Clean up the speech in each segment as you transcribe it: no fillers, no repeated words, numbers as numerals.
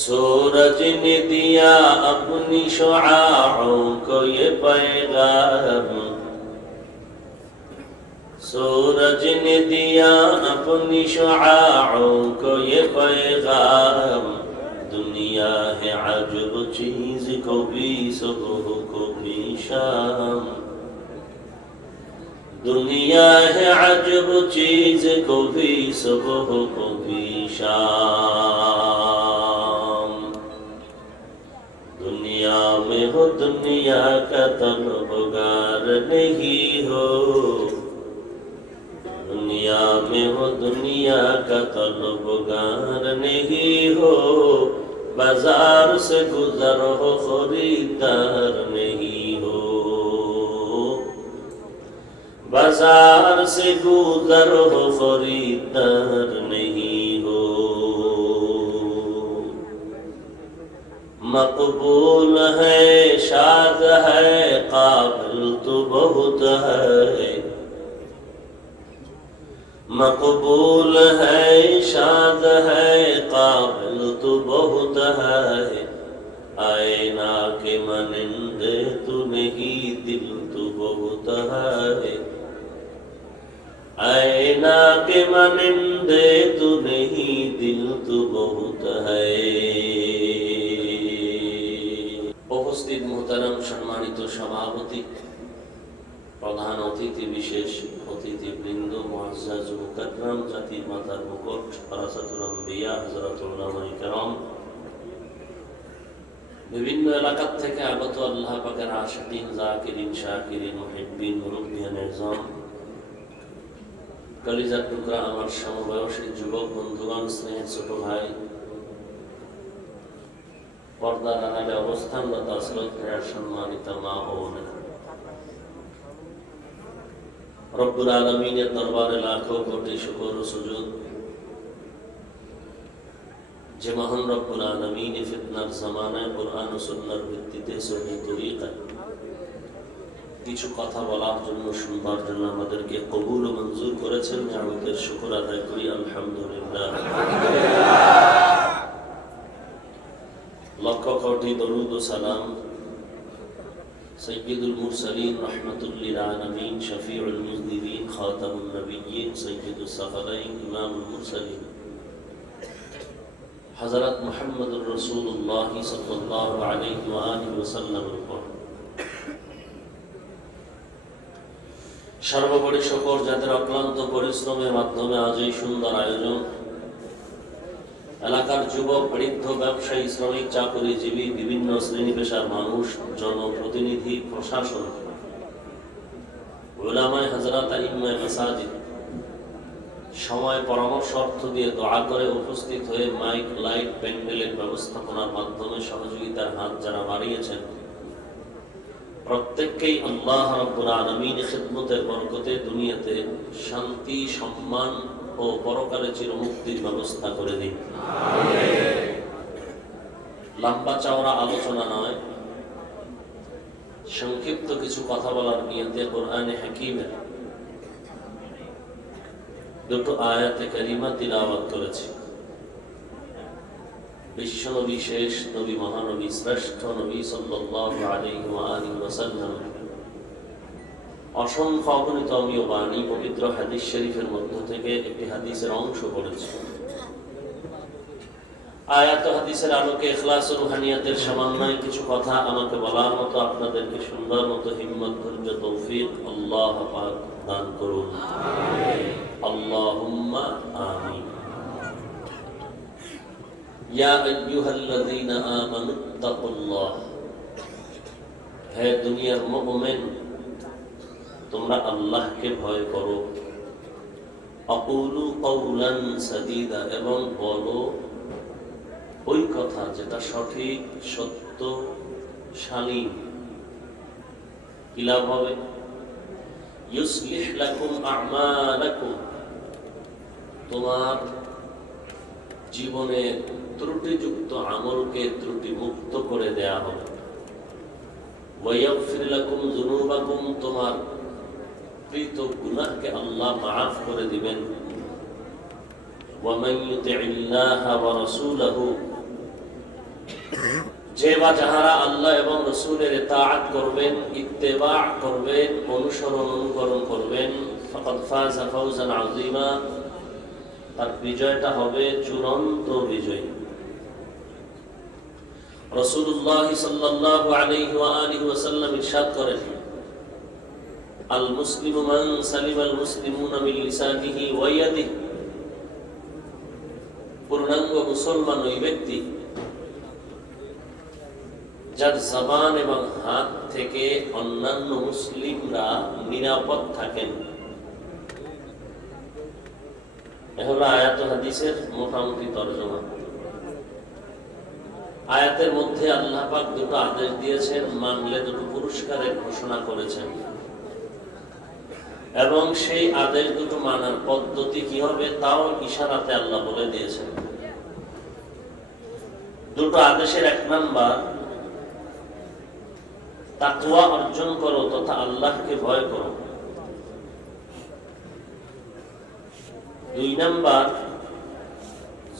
सूरज ने दिया अपनी शुआओं को ये पैगाम, सूरज ने दिया अपनी शुआओं को ये पैगाम। दुनिया है अजब चीज, को भी सुबह को भी शाम। दुनिया है अजब चीज, को भी सुबह को भी शाम। दुनिया में हो दुनिया का तलबगार नहीं हो, दुनिया में हो दुनिया का तलबगार नहीं हो। बाजार से गुजर हो खरीदार नहीं हो, बाजार से गुजर हो खरीदार नहीं हो। मकबूल है शाद है काबिल तो बहुत है, मकबूल है शाद है काबिल तो बहुत है। आईना के मनिंदे तू नहीं दिल तो बहुत है, आईना के मनिंदे तू नहीं दिल तो बहुत है। উপস্থিত মোহতারাম সম্মানিত সভাপতি, প্রধান অতিথি, বিশেষ অতিথিবৃন্দ, মুআজ্জাজ ও মুকাররম, জাতির মাতার মুকুট, ওয়ারাসাতুল আম্বিয়া, হযরতুল উলামায়ে কেরাম, বিভিন্ন এলাকা থেকে আগত আল্লাহ পাকের আশিকিন, যাকিরিন, শাকিরিন, মুহিব্বিন, মুরব্বিয়ান ইজম, কলিজার টুকরা আমার সমবয়সী যুবক বন্ধুগণ, স্নেহের ছোট ভাই, পর্দার আড়ালে অবস্থানরত শ্রদ্ধেয় সম্মানিত মা ও বোনেরা, রব্বুল আলামিনের দরবারে লাখো কোটি শুকর ও সুজুদ যে মহান রব্বুল আলামিন ফিতনার জামানায় কুরআন ও সুন্নাহর ভিত্তিতে সহিহ তরিকায় কিছু কথা বলার জন্য, শুনবার জন্য আমাদেরকে কবুল ও মঞ্জুর করেছেন। আমাদের শুকর আদায় করি, আলহামদুলিল্লাহ। লক্ষ কোটি দরুদ ও সালাম সৈয়দুল মুরসালিন রাহমাতুল লিল আলামিন, শফিউল মুজনিবিন, খাতামুন নবিয়্যিন, সৈয়দুস সাকালাইন, ইমামুল মুরসালিন হযরত মুহাম্মদুর রাসূলুল্লাহ সাল্লাল্লাহু আলাইহি ওয়া আলিহি ওয়াসাল্লামের উপর সর্বোপরি শুকর, যাদের অক্লান্ত পরিশ্রমের মাধ্যমে আজ এই সুন্দর আয়োজন, এলাকার যুবক, বৃদ্ধ, ব্যবসায়ী, শ্রমিক, চাকরিজীবী, বিভিন্ন শ্রেণী পেশার মানুষ, জনপ্রতিনিধি, প্রশাসন, উলামায়ে হযরত, আইম্মায়ে মাসাজিদ সময় পরামর্শ অর্থ দিয়ে দোয়া করে উপস্থিত হয়ে মাইক, লাইট, প্যান্ডেলের ব্যবস্থাপনার মাধ্যমে সহযোগিতার হাত যারা বাড়িয়েছেন, প্রত্যেককেই আল্লাহ রাব্বুল আলামিন খিদমতের বরকতে দুনিয়াতে শান্তি, সম্মান ও পরকালে চিরমুক্তির ব্যবস্থা করে দিন। লম্বা চওড়া আলোচনা নয়, সংক্ষিপ্ত কিছু কথা বলার নিয়তে কোরআনে হাকিমের দুটো আয়াতে কারিমা তিলাওয়াত করেছি। বিশ্ব নবী, শেষ নবী, মহানবী, শ্রেষ্ঠ নবী সাল্লাল্লাহু আলাইহি ওয়া আলিহি ওয়াসাল্লাম অসংখ্য অগণিত অমীয় বাণী, পবিত্র হাদিস শরীফের মধ্য থেকে একটি হাদিসের অংশ পড়েছি। আয়াত ও হাদিসের আলোকে ইখলাস ও রুহানিয়াতের সমন্বয়ে কিছু কথা আমাকে বলার মতো, আপনাদেরকে শুনবার মতো হিম্মত, ধৈর্য, তৌফিক আল্লাহ পাক দান করুন, আল্লাহুম্মা আমিন। ইয়া আইয়ুহাল্লাযীনা আমানুত্তাকুল্লাহ, হে দুনিয়ার মুমিন, তোমরা আল্লাহকে ভয় করো। আকুলু কওলান সাদীদা, এবং বলো ওই কথা যেটা সঠিক, সত্য, শালীন। কি লাভ হবে? ইউসলিহ লাকুম আমালাকুম, তোমার জীবনের ত্রুটিযুক্ত আমলকে ত্রুটিমুক্ত করে দেয়া হবে। ওয়ায়াগফির লাকুম যুনুবাকুম, তোমার কৃত গুনাহকে আল্লাহ মাফ করে দিবেন। ومن يطع الله ورسوله যে বা যাহারা আল্লাহ এবং রাসূলের ইতাআত করবেন, ইত্তেবা করবেন, অনুকরণ করবেন, ফাকাদ ফাযা ফাওজান আযীমা, তার বিজয়টা হবে চূড়ান্ত বিজয়। রাসূলুল্লাহ সাল্লাল্লাহু আলাইহি ওয়া আলিহি ওয়াসাল্লাম ইরশাদ করেন, আল মুসলিমু মান সালিমাল মুসলিমুনা মিন লিসানিহি ওয়া ইয়াদিহি, পূর্ণাঙ্গ মুসলমান ওই ব্যক্তি যার জবান এবং হাত থেকে অন্যান্য মুসলিমরা নিরাপদ থাকেন। এ হলো আয়াত হাদিসের মোটামুটি তরজমা। আয়াতের মধ্যে আল্লাহ পাক দুটো আদেশ দিয়েছেন, মানলে দুটো পুরস্কারের ঘোষণা করেছেন, এবং সেই আদেশ দুটো মানার পদ্ধতি কি হবে তাও ইশারাতে আল্লাহ বলে দিয়েছেন। দুটো আদেশের এক নাম্বার, তাকওয়া অর্জন করো তথা আল্লাহকে ভয় করো। দুই নাম্বার,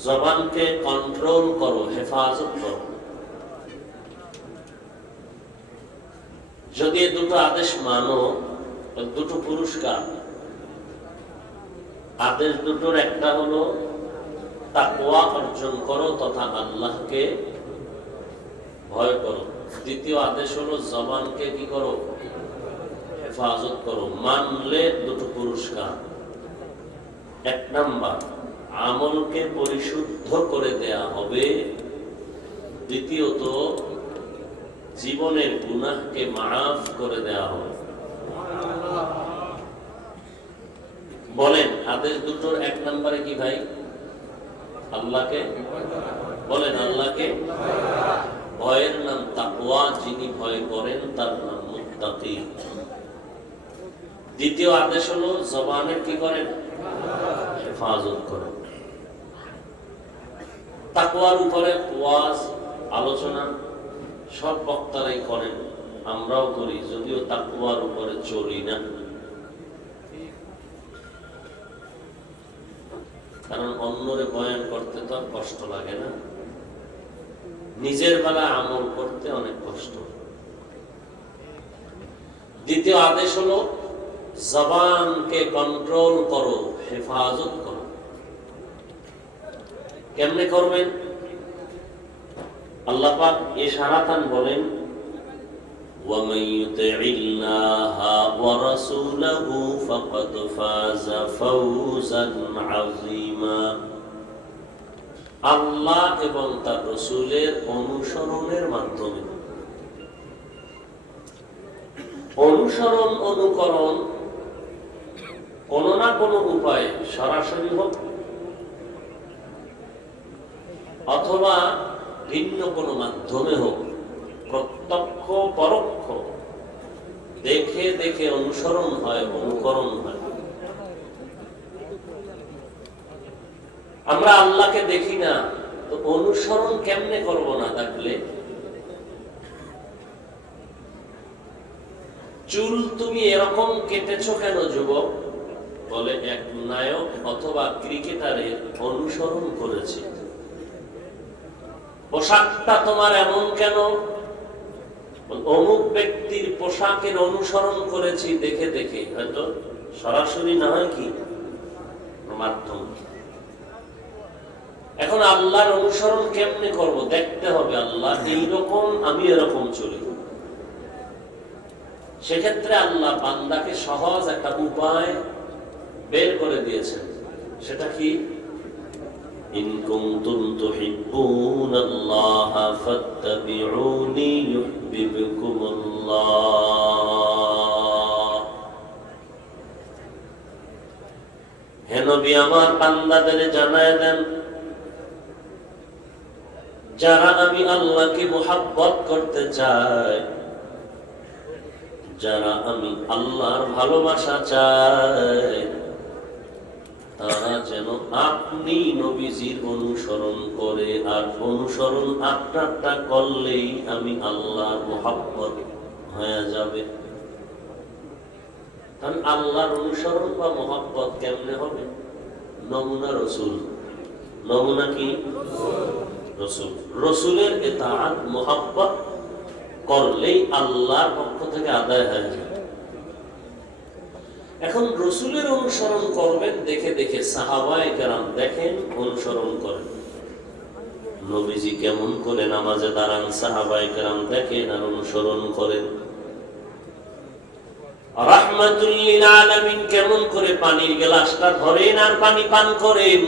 জবানকে কন্ট্রোল করো, হেফাজত করো। যদি দুটো আদেশ মানো, দুটো পুরস্কার। আদেশ দুটোর একটা হলো তাকওয়া অর্জন করো তথা আল্লাহকে ভয় করো। দ্বিতীয় আদেশ হলো জবানকে কি করো, হেফাজত করো। মানলে দুটো পুরস্কার। এক নাম্বার, আমলকে পরিশুদ্ধ করে দেয়া হবে। দ্বিতীয়ত, জীবনের গুনাহকে মাফ করে দেয়া হবে। বলেন আদেশ দুটোর এক নম্বরে কি ভাই? আল্লাহকে বলেন, আল্লাহকে ভয়ের নাম তাকওয়া, যিনি ভয় করেন তার নাম মুত্তাকি। দ্বিতীয় আদেশ হলো জবানের কি করেন, হেফাজত করেন। তাকওয়ার উপরে ওয়াজ আলোচনা সব বক্তারাই করেন, আমরাও করি, যদিও তাকওয়ার উপরে চলি না। কারণ অন্যরে বয়ান করতে তো কষ্ট লাগে না, নিজের বেলা আমল করতে অনেক কষ্ট। দ্বিতীয় আদেশ হলো জবানকে কন্ট্রোল করো, হেফাজত করো। কেমনে করবেন? আল্লাহ পাক ইশারাতান বলেন, وَمَن يُطِعِ اللَّهَ وَرَسُولَهُ فَقَدْ فَازَ فَوْزًا عَظِيمًا। আল্লাহ এবং তার রাসূলের অনুসরণের মাধ্যমে, অনুসরণ অনুকরণ কোন না কোন উপায়ে, সরাসরি হোক অথবা ভিন্ন কোন মাধ্যমে হোক, প্রত্যক্ষ পরোক্ষ, দেখে দেখে অনুসরণ হয়, অনুকরণ হয়। আমরা আল্লাহকে দেখি না, তো অনুসরণ কেমনে করব না থাকলে? চুল তুমি এরকম কেটেছো কেন যুবক? বলে এক নায়ক অথবা ক্রিকেটারের অনুসরণ করেছে। পোশাকটা তোমার এমন কেন? অমুক ব্যক্তির পোশাকের অনুসরণ করেছি দেখে দেখে, হয়তো সরাসরি না হয় কি মাধ্যম। এখন আল্লাহর অনুসরণ কেমনে করব? দেখতে হবে আল্লাহ এইরকম, আমি এরকম চলি। সেক্ষেত্রে আল্লাহ বান্দাকে সহজ একটা উপায় বের করে দিয়েছেন। সেটা কি? ইন কুনতুম তুহিব্বুনাল্লাহা ফাত্তাবিউনি ইউহিব্বুকুমুল্লাহ। হে নবী, আমার বান্দাদের জানায় দেন, যারা আমি আল্লাহকে মুহাব্বত করতে চাই, যারা আমি আল্লাহর ভালোবাসা চাই, তারা যেন আপনি নবীজির অনুসরণ করে, আর অনুসরণ আপনারটা করলেই আমি আল্লাহর মুহাব্বত হয়ে যাবে। কারণ আল্লাহর অনুসরণ বা মুহাব্বত কেমনে হবে? নমুনা রাসূল। নমুনা কি? রসুল, রসুলের ইতাআত মুহাব্বত করলেই আল্লাহর পক্ষ থেকে আদায় হয়ে যায়। এখন রসুলের অনুসরণ করবেন দেখে দেখে, সাহাবায়ে কেরাম দেখেন, অনুসরণ করেন। নবীজি কেমন করে নামাজে দাঁড়ান, সাহাবায়ে কেরাম দেখেন আর অনুসরণ করেন। রাহমাতুল লিল আলামিন কেমন করে পানির গ্লাসটা ধরেন আর পানি পান করেন,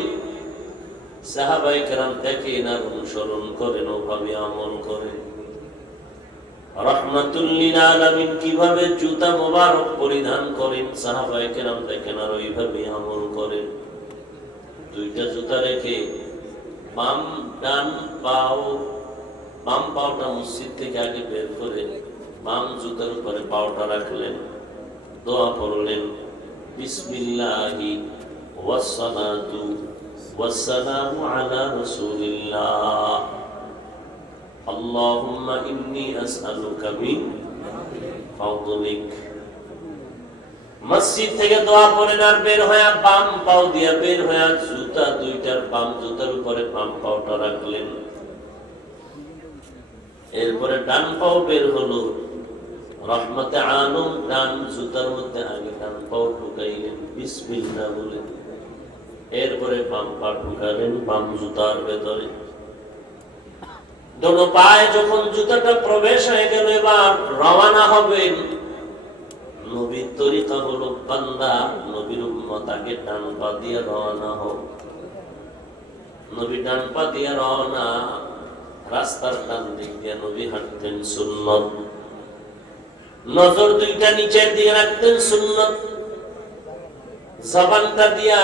সাহাবায়ে কেরাম দেখেন আর অনুসরণ করেন, ওভাবে আমল করেন। রাহমাতুল লিল আলামিন কিভাবে জুতা মোবারক পরিধান করেন, সাহাবায়ে কেরাম দেখেন আর ওইভাবে আমল করেন। দুইটা জুতা রেখে বাম ডান পাও, বাম পাওটা মসজিদ থেকে আগে বের করে বাম জুতার উপরে পাওটা রাখলেন, দোয়া পড়লেন, বিসমিল্লাহি ওয়াসসালাতু ওয়াসসালামু আলা রাসূলিল্লাহ, আল্লাহুম্মা ইন্নী আসআলুকা মিন ফাদলিক। মসজিদ থেকে দোয়া পড়েন আর বের হয়ে বাম পাও দিয়া বের হয়ে জুতা দুইটার বাম জুতার উপরে বাম পাওটা রাখলেন। এরপরে ডান পাও বের হলো, রহমতে আলম ডান জুতার মধ্যে আগে ডান পাও ঢুকাইলেন বিসমিল্লাহ বলে, এরপরে বাম পা ঢুকালেন বাম জুতার ভেতরে। দোনো পায়ে যখন জুতাটা প্রবেশ হয়ে গেল, এবার রওনা হবেন। নবীর তরিকা হলো, বান্দা নবীর উম্মত আগে ডান পা দিয়ে রওনা হোক। নবী ডান পা দিয়ে রওনা, রাস্তার ডান দিক দিয়ে নবী হাঁটতেন সুন্নত, নজর দুইটা নিচের দিকে রাখতেন সুন্নত, জবানটা দিয়া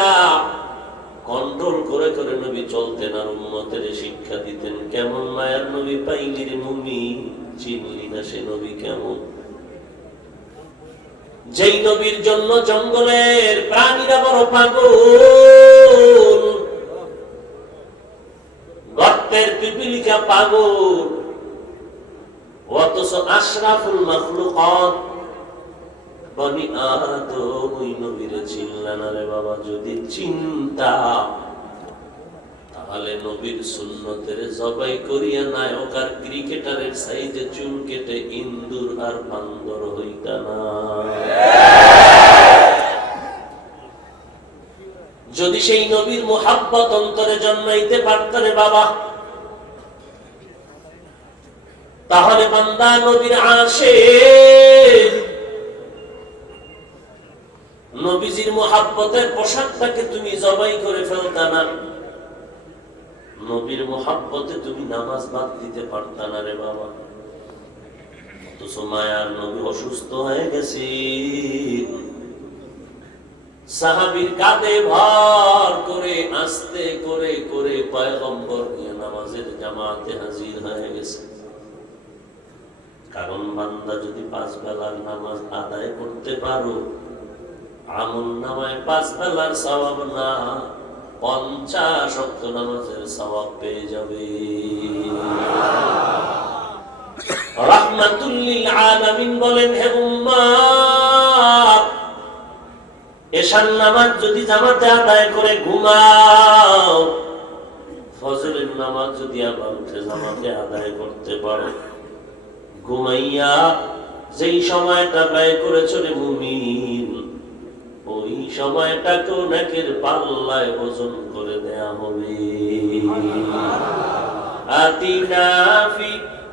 কন্ট্রোল করে করে নবী চলতেন আর উম্মতের শিক্ষা দিতেন। কেমন মায়ার নবী পাইলি রে মুমিন, চিনলি না সে নবী কেমন? যেই নবীর জন্য জঙ্গলের প্রাণীরা বড় পাগল, গর্তের পিপিলিকা পাগল, অথচ আশরাফুল মাখলুকাত বনি আদম ওই নবীরে চিনলা না রে বাবা। যদি চিন্তা, তাহলে নবীর সুন্নতের জবাই করিয়া নায়ক আর ক্রিকেটারের সাইজে চুল কেটে ইন্দুর আর বান্দর হইতা না। যদি সেই নবীর মুহাব্বত অন্তরে জন্মাইতে পারত রে বাবা, তাহলে বান্দা নবীর আশিক, নবীজির মুহাব্বতের পোশাকটাকে তুমি জবাই করে ফেলতা না, নবীর মুহাব্বতে তুমি নামাজ বাদ দিতে পারতা না রে বাবা। অথচ মায়ার নবী অসুস্থ হয়ে গেছে, সাহাবীর কাঁধে ভর করে আস্তে করে করে পয়গম্বর নিয়ে নামাজের জামাতে হাজির হয়ে গেছে। কারণ বান্দা যদি 5 বেলার নামাজ আদায় করতে পারো, আমল নামায় 5 বেলার সওয়াব না 50 ওয়াক্ত নামাজের সওয়াব পেয়ে যাবে। রাহমাতুল লিল আলামিন বলেন, হে উম্মাত, এশার নামাজ যদি জামাতে আদায় করে ঘুমাও, ফজরের নামাজ যদি আবার উঠে জামাতে আদায় করতে পারো, ঘুমাইয়া যেই সময়টা ব্যয় করেছো রে মুমিন, ওই সময়টাকেও নাকের পাল্লায় ওজন করে দেয়া হবে। আতিনা ফি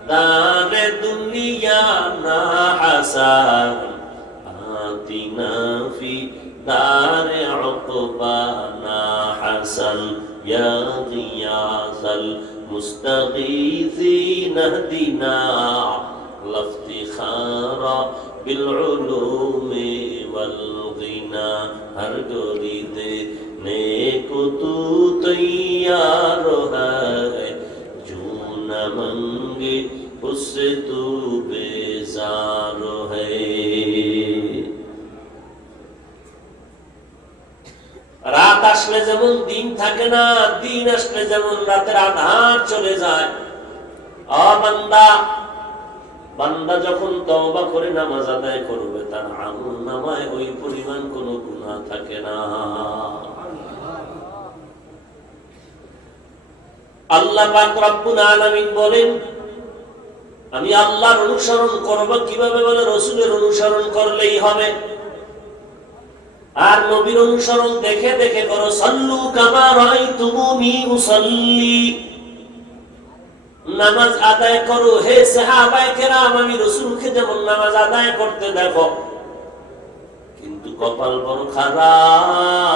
দারে দুনিয়া না হাসান, আতিনা ফি দারে উকবা না হাসান, ইয়া গিয়াসাল মুস্তাগীথিন ইহদিনা লাফতিখারা বিল উলুমি ওয়াল গিনা, হর গরিদে নেকো তু তৈয়ার है, जो न मंगे उससे तू बेजार है। রাত আসলে যেমন দিন থাকে না, দিন আসলে যেমন রাতের আধার চলে যায়, বান্দা বান্দা যখন তওবা করে নামাজ আদায় করবে, তার আমল নামায় ওই পরিমাণ কোনো গুনাহ থাকে না। আল্লাহ পাক রব্বুল আলামিন বলেন, আমি আল্লাহর অনুসরণ করব কিভাবে? বলে রাসূলের অনুসরণ করলেই হবে। আর নবীর অনুসরণ দেখে দেখে করো। সাল্লু কামা রাআইতুমুনি উসাল্লি, নামাজ আদায় করো হে সাহাবায়ে কেরাম, আমি রাসূলকে যেমন নামাজ আদায় করতে দেখো। কিন্তু কপাল বড় খারাপ,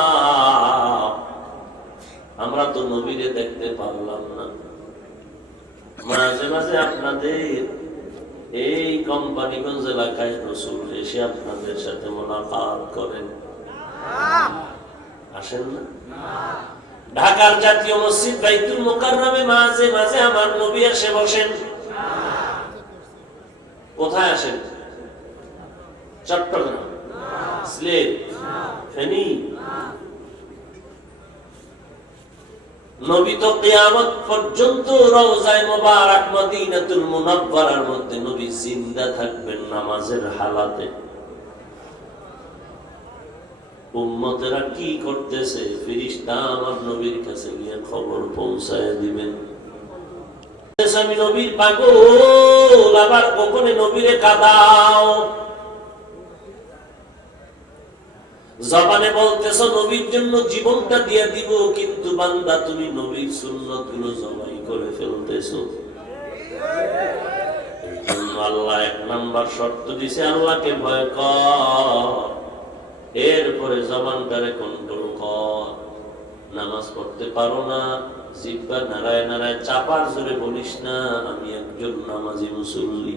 আমরা তো নবীরে দেখতে পারলাম না। মাঝে মাঝে আপনাদের এই কোম্পানিগঞ্জ এলাকায় রাসূল এসে আপনাদের সাথে মুলাকাত করেন, আসেন না? ঢাকার জাতীয় মসজিদ বাইতুল মুকাররমে মাঝে মাঝে আমার নবী এসে বসেন। কোথায় আসেন? চট্টগ্রাম, সিলেট, ফেনী। নবী তো কিয়ামত পর্যন্ত রওজায়ে মুবারক মদিনাতুল মুনাওয়ারার মধ্যে নবী জিন্দা থাকবেন নামাজের হালাতে। উম্মতেরা কি করতেছে, ফেরেশতা আমার নবীর কাছে গিয়ে খবর পৌঁছায় দিবেন। আমি নবীর পাগল, আবার গোপনে নবীরে কাঁদাও। জবানে বলতেছ নবীর জন্য জীবনটা দিয়ে দিব, কিন্তু বান্দা তুমি নবীর সুন্নতগুলো জবাই করে ফেলতেছো। এই জন্য আল্লাহ এক নাম্বার শর্ত দিছে, আল্লাহকে ভয় কর, এরপরে জবানটারে কন্ট্রোল কর। নামাজ পড়তে পারো না, জিহ্বা নাড়ায় নাড়ায় চাপার জোরে বলিস না আমি একজন নামাজি মুসল্লি।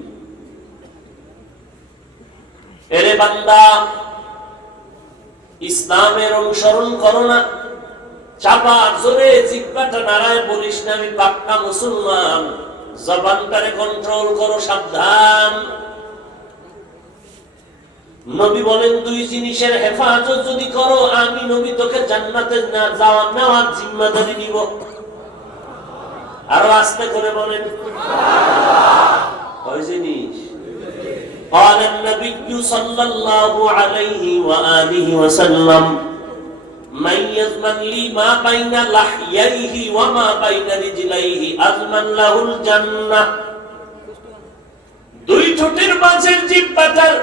এরে বান্দা, ইসলামের অনুসরণ করো না, চাপার জোরে জিহ্বাটা নাড়ায় বলিস না আমি পাক্কা মুসলমান। জবানটারে কন্ট্রোল করো, সাবধান। নবী বলেন, দুই জিনিসের হেফাজত যদি করো, আমি নবী তোকে জান্নাতে না যাওয়া নেওয়ার জিম্মাদারি নিব। আরো আস্তে করে বলেন, কয় জিনিস? قال النبي صلى الله عليه وآله وسلم من يضمن لي ما بين لحييه وما بين رجليه أضمن له الجنة। দুই ঠোঁটের মাঝের জিহ্বাটার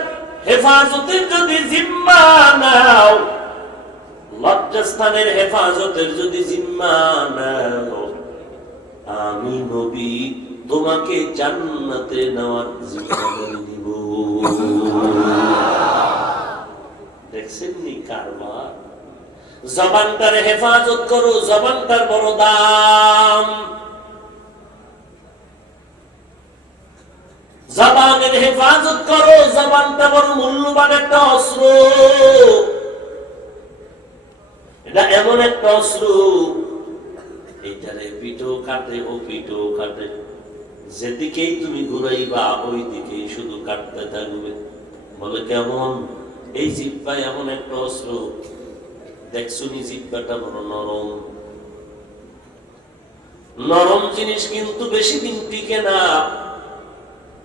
হেফাজতের যদি জিম্মা নাও, লজ্জাস্থানের হেফাজতের যদি জিম্মা নাও, আমি নবী তোমাকে জান্নাতে নেওয়ার জিম্মাদারি নিব। দেখছেন নি কারবার? জবানটার হেফাজত করো, জবানটার বড় দাম। জবানের হেফাজত করো, জবানটা বড় মূল্যবান একটা অস্ত্র। এটা এমন একটা অস্ত্র, এইটারে পিঠও কাটে ও পিঠও কাটে, যেদিকেই তুমি ঘুরাইবা ওই দিকেই শুধু কাটতে থাকবে। বলে কেমন? এই জিহ্বা এমন একটা অস্ত্র, দেখছুনি জিহ্বাটা বড় নরম। নরম জিনিস কিন্তু বেশি দিন টিকে না,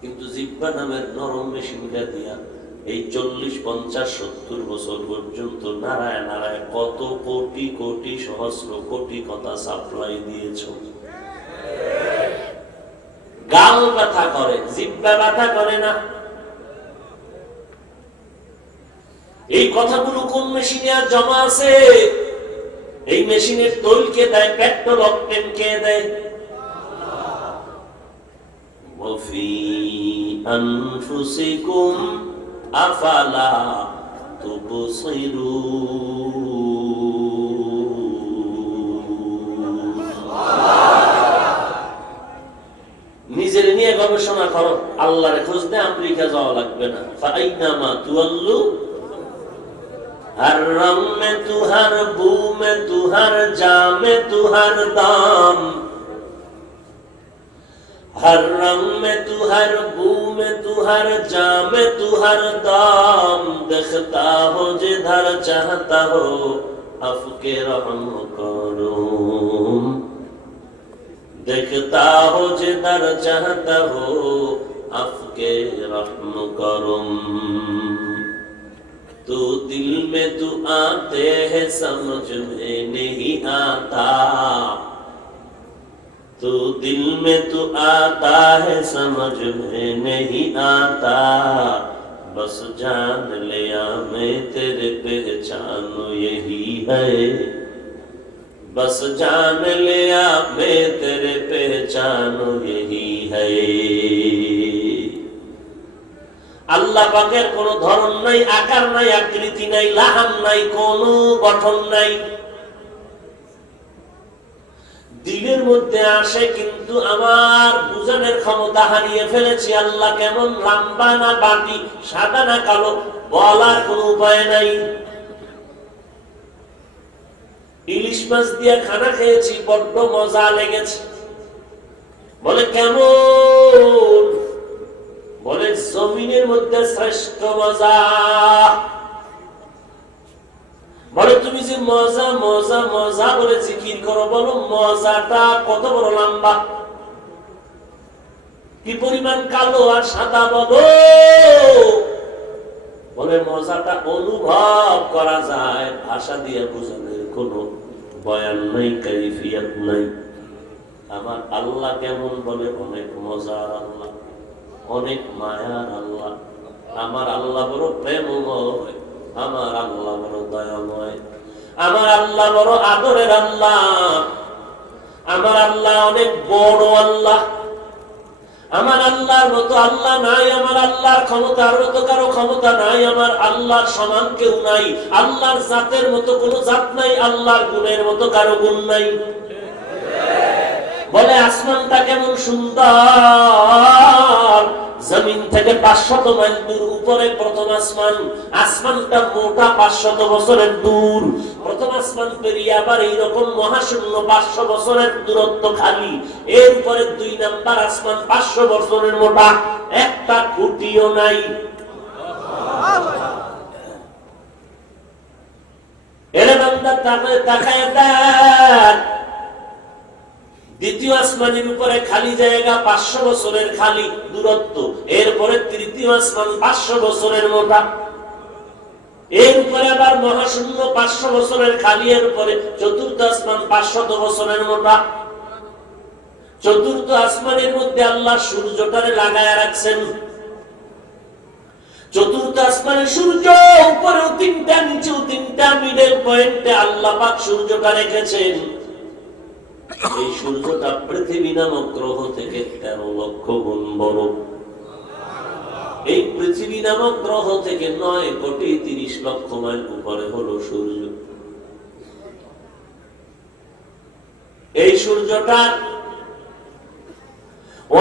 কিন্তু জিহ্বা নামের নরম মেশিনটা দিয়া এই 40, 50, 70 বছর পর্যন্ত নাড়ায় নাড়ায় কত কোটি কোটি সহস্র কোটি কথা সাপ্লাই দিয়েছ। গাল ব্যথা করে, জিহ্বা ব্যথা করে না। এই কথাগুলো কোন মেশিনে আর জমা আছে? এই মেশিনের তৈলকে দেয়, পেট্রোল অকটেন কে দেয়? ওয়াফি আনফুসিকুম আফালা তুবসিরুন। নিজের নিয়ে গবেষণা করো, আল্লাহর খোঁজ দে, আমেরিকা যাওয়া লাগবে না। ফাইনামা তুয়াল্লু हर रंग में तू, हर बू में तू, हर जा में तू, हर दाम। हर रंग में तू, हर बू में तू, हर जा में तू, हर दाम। देखता हो जिधर चाहता हो अफके रहम करूं। देखता हो जिधर चाहता हो अफके रहम करूं। तो दिल में तू आते हैं समझ में नहीं आता। तू दिल में तू आता है समझ में नहीं आता बस जान लिया मैं तेरे पहचान यही है बस जान लिया मैं तेरे पहचान यही है আল্লাহ পাকের কোনো ধরন নাই আকার নাই আকৃতি নাই লাহান নাই কোনো গঠন নাই দিলের মধ্যে আসে কিন্তু আমার বুঝানোর ক্ষমতা হারিয়ে ফেলেছি আল্লাহ কেমন লম্বা না বাঁকি সাদা না কালো বলার কোনো উপায় নাই ইলিশ মাছ দিয়ে খানা খেয়েছি বড্ড মজা লেগেছে বলে কেমন বলে জমিনের মধ্যে শ্রেষ্ঠ মজা বলে তুমি যে মজা মজা মজা বলে জিকির করো বলো মজাটা কত বড় লম্বা কি পরিমাণ কালো আর সাদা বলো বলে মজাটা অনুভব করা যায় ভাষা দিয়ে বোঝানোর কোনো বয়ান নাই কাইফিয়াত নাই আমার আল্লাহ কেমন বলে অনেক মজার আল্লাহ অনেক মায়ার আল্লাহ আমার আল্লাহ বড় প্রেমময় আমার আল্লাহ বড় দয়াময় আমার আল্লাহ বড় আদরের আল্লাহ আমার আল্লাহ অনেক বড় আল্লাহ আমার আল্লাহর মতো আল্লাহ নাই আমার আল্লাহর ক্ষমতার মতো কারো ক্ষমতা নাই আমার আল্লাহর সমান কেউ নাই আল্লাহর জাতের মতো কোনো জাত নাই আল্লাহর গুণের মতো কারো গুণ নাই বলে আসমানটা কেমন সুন্দর জমিন থেকে 500 মাইল দূর উপরে প্রথম আসমান আসমানটা মোটা 500 বছরের দূর প্রথম আসমান পেরিয়ে আবার এইরকম মহাশূন্য 500 বছরের দূরত্ব খালি এর উপরে 2 নাম্বার আসমান 500 বছরের মোটা একটা খুঁটিও নাই এরে বান্দা তাকায় দেখ দ্বিতীয় আসমানের উপরে খালি জায়গা 500 বছরের খালি দূরত্ব এরপরে তৃতীয় আসমান 500 বছরের মোটা এর উপরে আবার মহাশূন্য 500 বছরের খালি এর উপরে চতুর্থ আসমান 500 বছরের মোটা চতুর্থ আসমানের মধ্যে আল্লাহ সূর্যটারে লাগায় রাখছেন চতুর্থ আসমানের সূর্য উপরেও 3টা নিচেও 3টা মিডল পয়েন্টে আল্লাহ পাক সূর্যটা রেখেছেন এই সূর্যটা পৃথিবী নামক গ্রহ থেকে 13 লক্ষ গুণ বড় এই পৃথিবী নামক গ্রহ থেকে 9 কোটি 30 লক্ষ মাইল উপরে হলো সূর্য এই সূর্যটা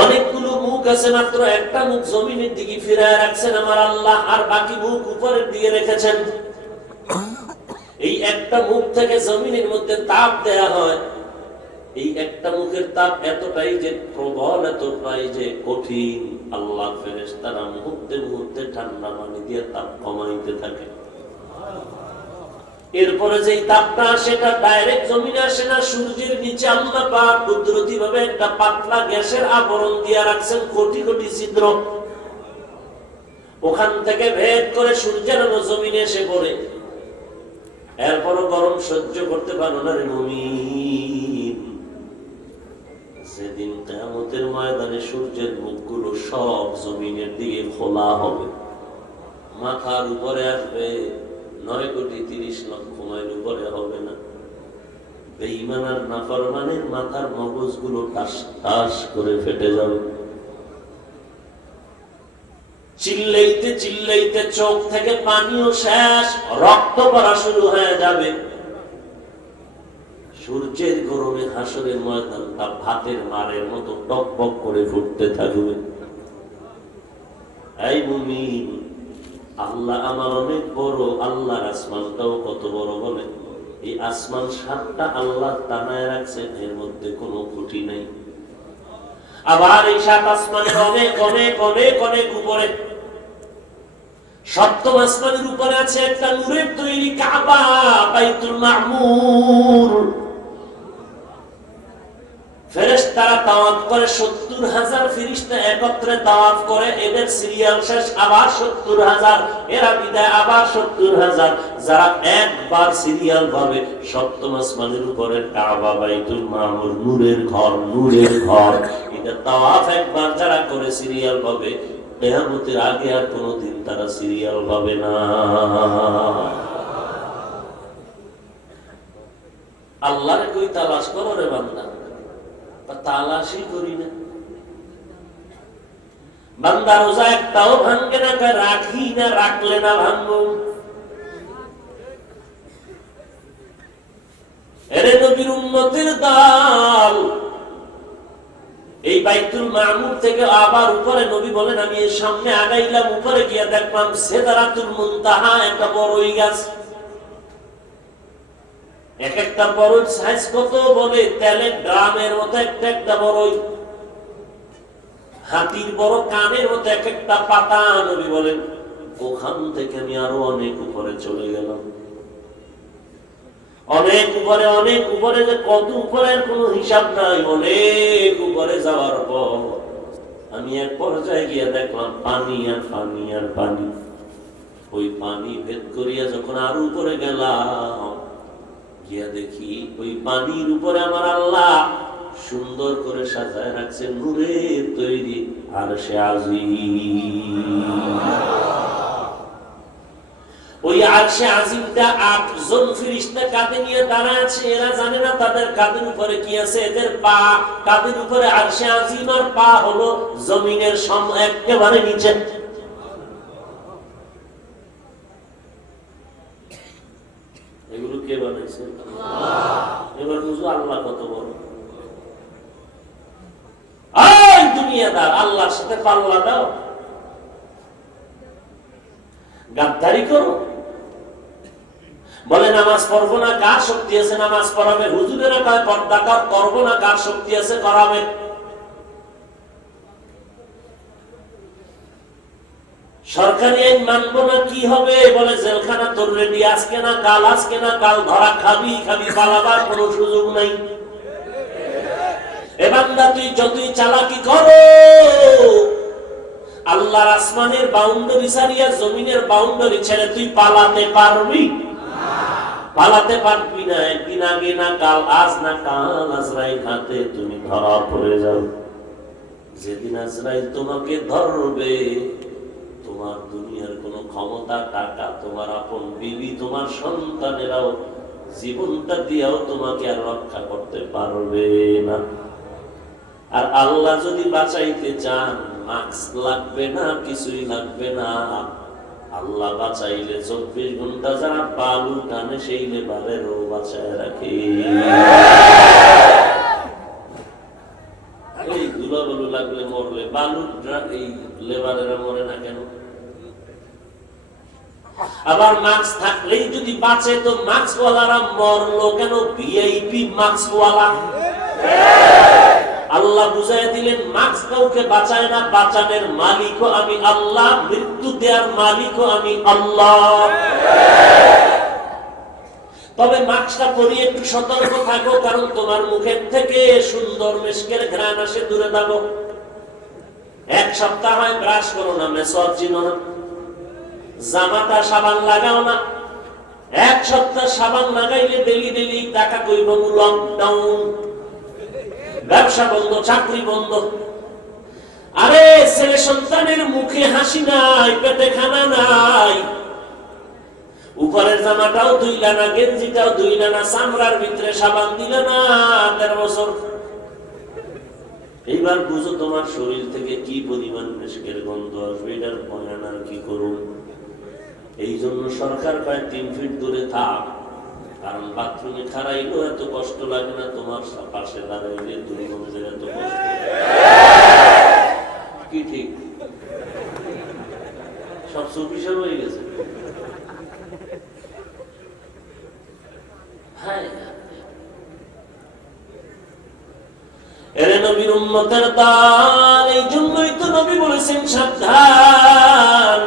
অনেকগুলো মুখ আছে মাত্র একটা মুখ জমিনের দিকে ফিরায় রাখছেন আমার আল্লাহ আর বাকি মুখ উপরের দিকে রেখেছেন এই একটা মুখ থেকে জমিনের মধ্যে তাপ দেয়া হয় এই একটা মুখের তাপ এতটাই যে প্রবল এতটাই যে কঠিন আল্লাহ ফেরেশতারা মুহূর্তে মুহূর্তে ঠান্ডা পানি দিয়ে তাপ কমাইতে থাকে এরপরে যে তাপটা সেটা ডাইরেক্ট জমিনে আসে না সূর্যের নিচে আল্লাহ পাক কুদরতি ভাবে একটা পাতলা গ্যাসের আবরণ দিয়ে রাখছেন কোটি কোটি ছিদ্র ওখান থেকে ভেদ করে সূর্যের আলো জমিনে এসে পড়ে এরপরও গরম সহ্য করতে পারো না রে মুমিন সেদিন কিয়ামতের ময়দানে সূর্যের মুখগুলো সব জমিনের দিকে খোলা হবে মাথার উপরে আসবে 9 কোটি 30 লক্ষ মাইল উপরে হবে না বেঈমান আর নাফরমানের মাথার মগজগুলো টাস টাস করে ফেটে যাবে চিল্লাইতে চিল্লাইতে চোখ থেকে পানিও শেষ রক্ত পড়া শুরু হয়ে যাবে সূর্যের গরমে হাসরের ময়দানটা ভাতের মারের মতো টকবক করে ফুটতে থাকবে এই মুমিন আল্লাহ আমার অনেক বড় আল্লাহর আসমানটাও কত বড় বলে এই আসমান 7টা আল্লাহ টানায় রাখছেন এর মধ্যে কোনো খুঁটি নেই আবার এই 7 আসমানের অনেক অনেক অনেক অনেক উপরে 7ম আসমানের উপরে আছে একটা নূরের তৈরি কাবা বাইতুল মামুর ফেরেশতারা তাওয়াফ করে, ৭০,০০০ ফেরেশতা একত্রে তাওয়াফ করে, এদের সিরিয়াল শেষ, আবার ৭০,০০০, এরা বিদায়, আবার ৭০,০০০। যারা একবার সিরিয়াল ভাবে সপ্তম আসমানের উপরে কাবা, বাইতুল মামুর, নূরের ঘর, নূরের ঘর, এটা তাওয়াফ একবার যারা করে সিরিয়াল ভাবে, কিয়ামতের আগে আর কোনোদিন তারা সিরিয়াল ভাবে না। আল্লাহরে কই তালাশ করো রে বান্দা, তালাশই করি না। বান্দা রোজা একটাও ভাঙ্গে না, রাখি না, রাখলে না ভাঙ্গো। এরে নবীর উম্মতের দল, এই বাইতুল মামুর থেকে আবার উপরে নবী বলেন, আমি এর সামনে আগাইলাম, উপরে গিয়া দেখলাম সিদরাতুল মুনতাহা, একটা বড়ই গাছ। এক একটা বড়ই সাইজ কত বলে, তেলের ড্রামের মতো একটা একটা বড়ই, হাতির বড় কানের মতো এক একটা পাতা। নবী বলেন, ওখান থেকে আমি আরো অনেক উপরে চলে গেলাম, অনেক উপরে, অনেক উপরে, যে কত উপরের কোনো হিসাব নাই। অনেক উপরে যাওয়ার পর আমি এক পর্যায়ে গিয়ে দেখলাম পানি আর পানি আর পানি। ওই পানি ভেদ করিয়া যখন আরো উপরে গেলাম, গিয়া দেখি ওই পানির উপরে আমার আল্লাহ সুন্দর করে সাজায় রাখছে নূরের তৈরি আরশে আজিম। ওই আরশে আজিমটা ৮ জন ফেরেশতা কাঁধে নিয়ে দাঁড়ায় আছে। এরা জানে না তাদের কাঁধের উপরে কি আছে, এদের পা কাঁধের উপরে আরশে আজিম, আর পা হলো জমিনের একেবারে নিচে। এগুলো কে বানাইছে? এবার বুঝো আল্লাহ কত বড়। এই দুনিয়াদার, আল্লাহর সাথে পাল্লা দাও, গাদ্দারি করো। বলে নামাজ পড়বো না, কার শক্তি আছে নামাজ পড়াবে? হুজুরেরা কয় পর্দা করবো না, কার শক্তি আছে করাবে? সরকারি আইন মানবো না, কি হবে? বলে জেলখানা তোর রেডি, আজকে না কাল, আজকে না কাল ধরা খাবি, খাবি পালাবার কোনো সুযোগ নাই। এ বান্দা, তুই যতই চালাকি করো, আল্লাহর আসমানের বাউন্ডারি ছাড়িয়া জমিনের বাউন্ডারি ছেড়ে তুই পালাতে পারবি? পালাতে পারবি না। একদিন আগে না কাল, আজ না কাল আজরাইল হাতে তুমি ধরা পড়ে যাও। যেদিন আজরাইল তোমাকে ধরবে, তোমার দুনিয়ার কোন ক্ষমতা, টাকা, তোমার আপন বিবি, তোমার সন্তানেরাও জীবনটা দিয়াও তোমাকে আর রক্ষা করতে পারবে না। আর আল্লাহ যদি বাঁচাইতে চান, মাস্ক লাগবে না, কিছুই লাগবে না। আল্লাহ বাঁচাইলে 24 ঘন্টা যারা বালু টানে সেই লেবারেরও বাঁচায় রাখে। এই ধুলাবালু লাগলে মরলে, বালু এই লেবারেরা মরে না কেন? আবার মাস্ক থাকলেই যদি বাঁচে, তো মাস্কওয়ালারা মরলো কেন? ভিআইপি মাস্কওয়ালা। আল্লাহ বুঝাই দিলেন, মাস্ক কাউকে বাঁচায় না, বাঁচানোর মালিকও আমি আল্লাহ, মৃত্যু দেওয়ার মালিকও আমি আল্লাহ। তবে মাস্কটা পরিয়ে একটু সতর্ক থাকো, কারণ তোমার মুখের থেকে সুন্দর মেশকের ঘ্রাণ আসে, দূরে থাকো। এক সপ্তাহ হয় ব্রাশ করো না, মেসওয়াক চিনো না, জামাটা সাবান লাগাও না। এক সপ্তাহ সাবান লাগাইলে ডেলি ডেলি টাকা কইব, লকডাউন, ব্যবসা বন্ধ, চাকরি বন্ধ। আরে ছেলে সন্তানের মুখে হাসি নাই, পেটে খানা নাই, উপরের জামাটাও ধুইলা না, গেঞ্জিটাও ধুইলা না, চামড়ার ভিতরে সাবান দিলে না 13 বছর। এইবার বুঝো তোমার শরীর থেকে কি পরিমাণ মেশকের গন্ধ আসবে, এটার বয়ান আর কি করুন। এই জন্য সরকার প্রায় 3 ফিট দূরে থাক, কারণ বাথরুমে খারাইলেও এত কষ্ট লাগে না, তোমার পাশে দাঁড়াইলে দুর্গন্ধের এত কষ্ট। কি ঠিক? সব সুবিশাল হয়ে গেছে। এরে নবীর উম্মতের দল, এই জন্যই তো নবী বলেছেন সাবধান,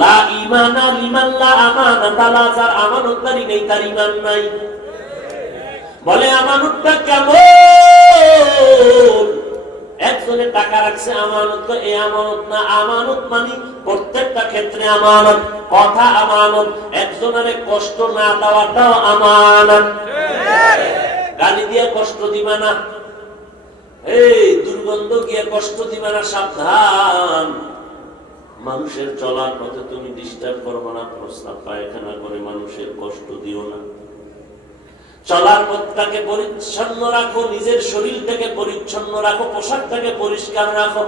লা ঈমানা লিমান লা আমানাতা লা, যার আমানতদারি নেই তার ঈমান নাই। বলে আমানতটা কেমন? একজনে টাকা রাখছে আমানত, এই আমানত না। আমানত মানে প্রত্যেকটা ক্ষেত্রে আমানত, কথা আমানত, একজনের কষ্ট না দেওয়াটাও আমানত। গালি দিয়ে কষ্ট দিবা না, এই দুর্গন্ধ গিয়ে কষ্ট দিবা না, সাবধান। মানুষের চলার পথে তুমি ডিস্টার্ব করবো না, প্রস্তাব পায়খানা করে মানুষের কষ্ট দিও না। চলার পথটাকে পরিচ্ছন্ন রাখো, নিজের শরীরটাকে পরিচ্ছন্ন রাখো, পোশাকটাকে পরিষ্কার রাখো।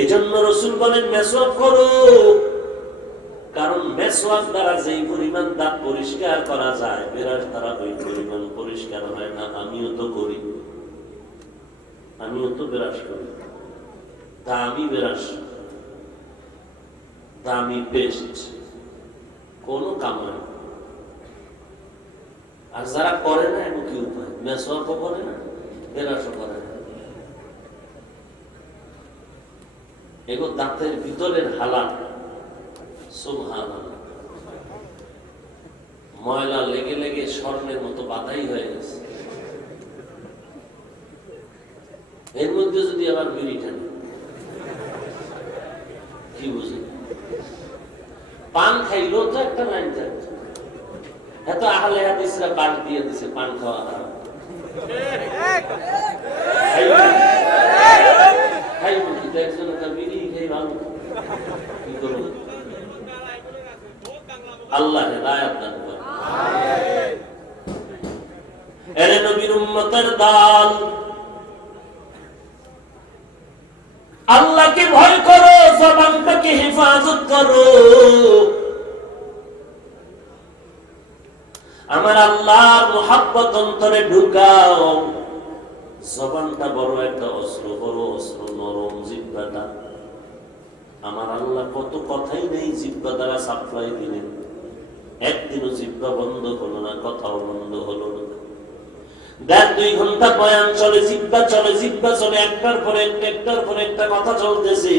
এই জন্য রাসূল বলেন মেসওয়াক করো, কারণ মেসওয়াক দ্বারা যেই পরিমাণ দাঁত পরিষ্কার করা যায়, বিরাস দ্বারা ওই পরিমাণ পরিষ্কার হয় না। আমিও তো করি, আমিও তো বিরাস করি, দামি বিরাস, দামি পেস্ট, কোনো কাম হয়। আর যারা করে না এমন কি উপায়? মেসওয়াকও করে না, বিরাসও করে না। এগুলো দাঁতের ভিতরের হালাত, সুবহানাল্লাহ, ময়লা লেগে লেগে স্বর্ণের মতো বাধাই হয়ে গেছে। এর মধ্যে যদি আবার বিড়ি টানে, কি বুঝি? পান খাইলেও তো একটা লাইন থাকে, এত আহলে হাদিসরা পান দিয়ে দিছে পান খাওয়া হারাম। একজন একটা বিড়ি খাই ভালো, কি করবো? আল্লাহ হেদায়েত দান করেন। এরে নবীর উম্মতের দল, আল্লাহকে ভয় করো, জবানটাকে হেফাজত করো। আমার আল্লাহর মুহাব্বত অন্তরে ঢুকাও। জবানটা বড় একটা অস্ত্র, বড় অস্ত্র, নরম জিহ্বাটা। আমার আল্লাহ কত কথাই নেই জিহ্বা দ্বারা সাপ্লাই দিলেন, একদিনও জিহ্বা বন্ধ হলো না, কথাও বন্ধ হলো না। 1.5-2 ঘন্টা বয়ান চলে, জিহ্বা চলে, জিহ্বা চলে, একটার পরে একটা কথা চলতেছে।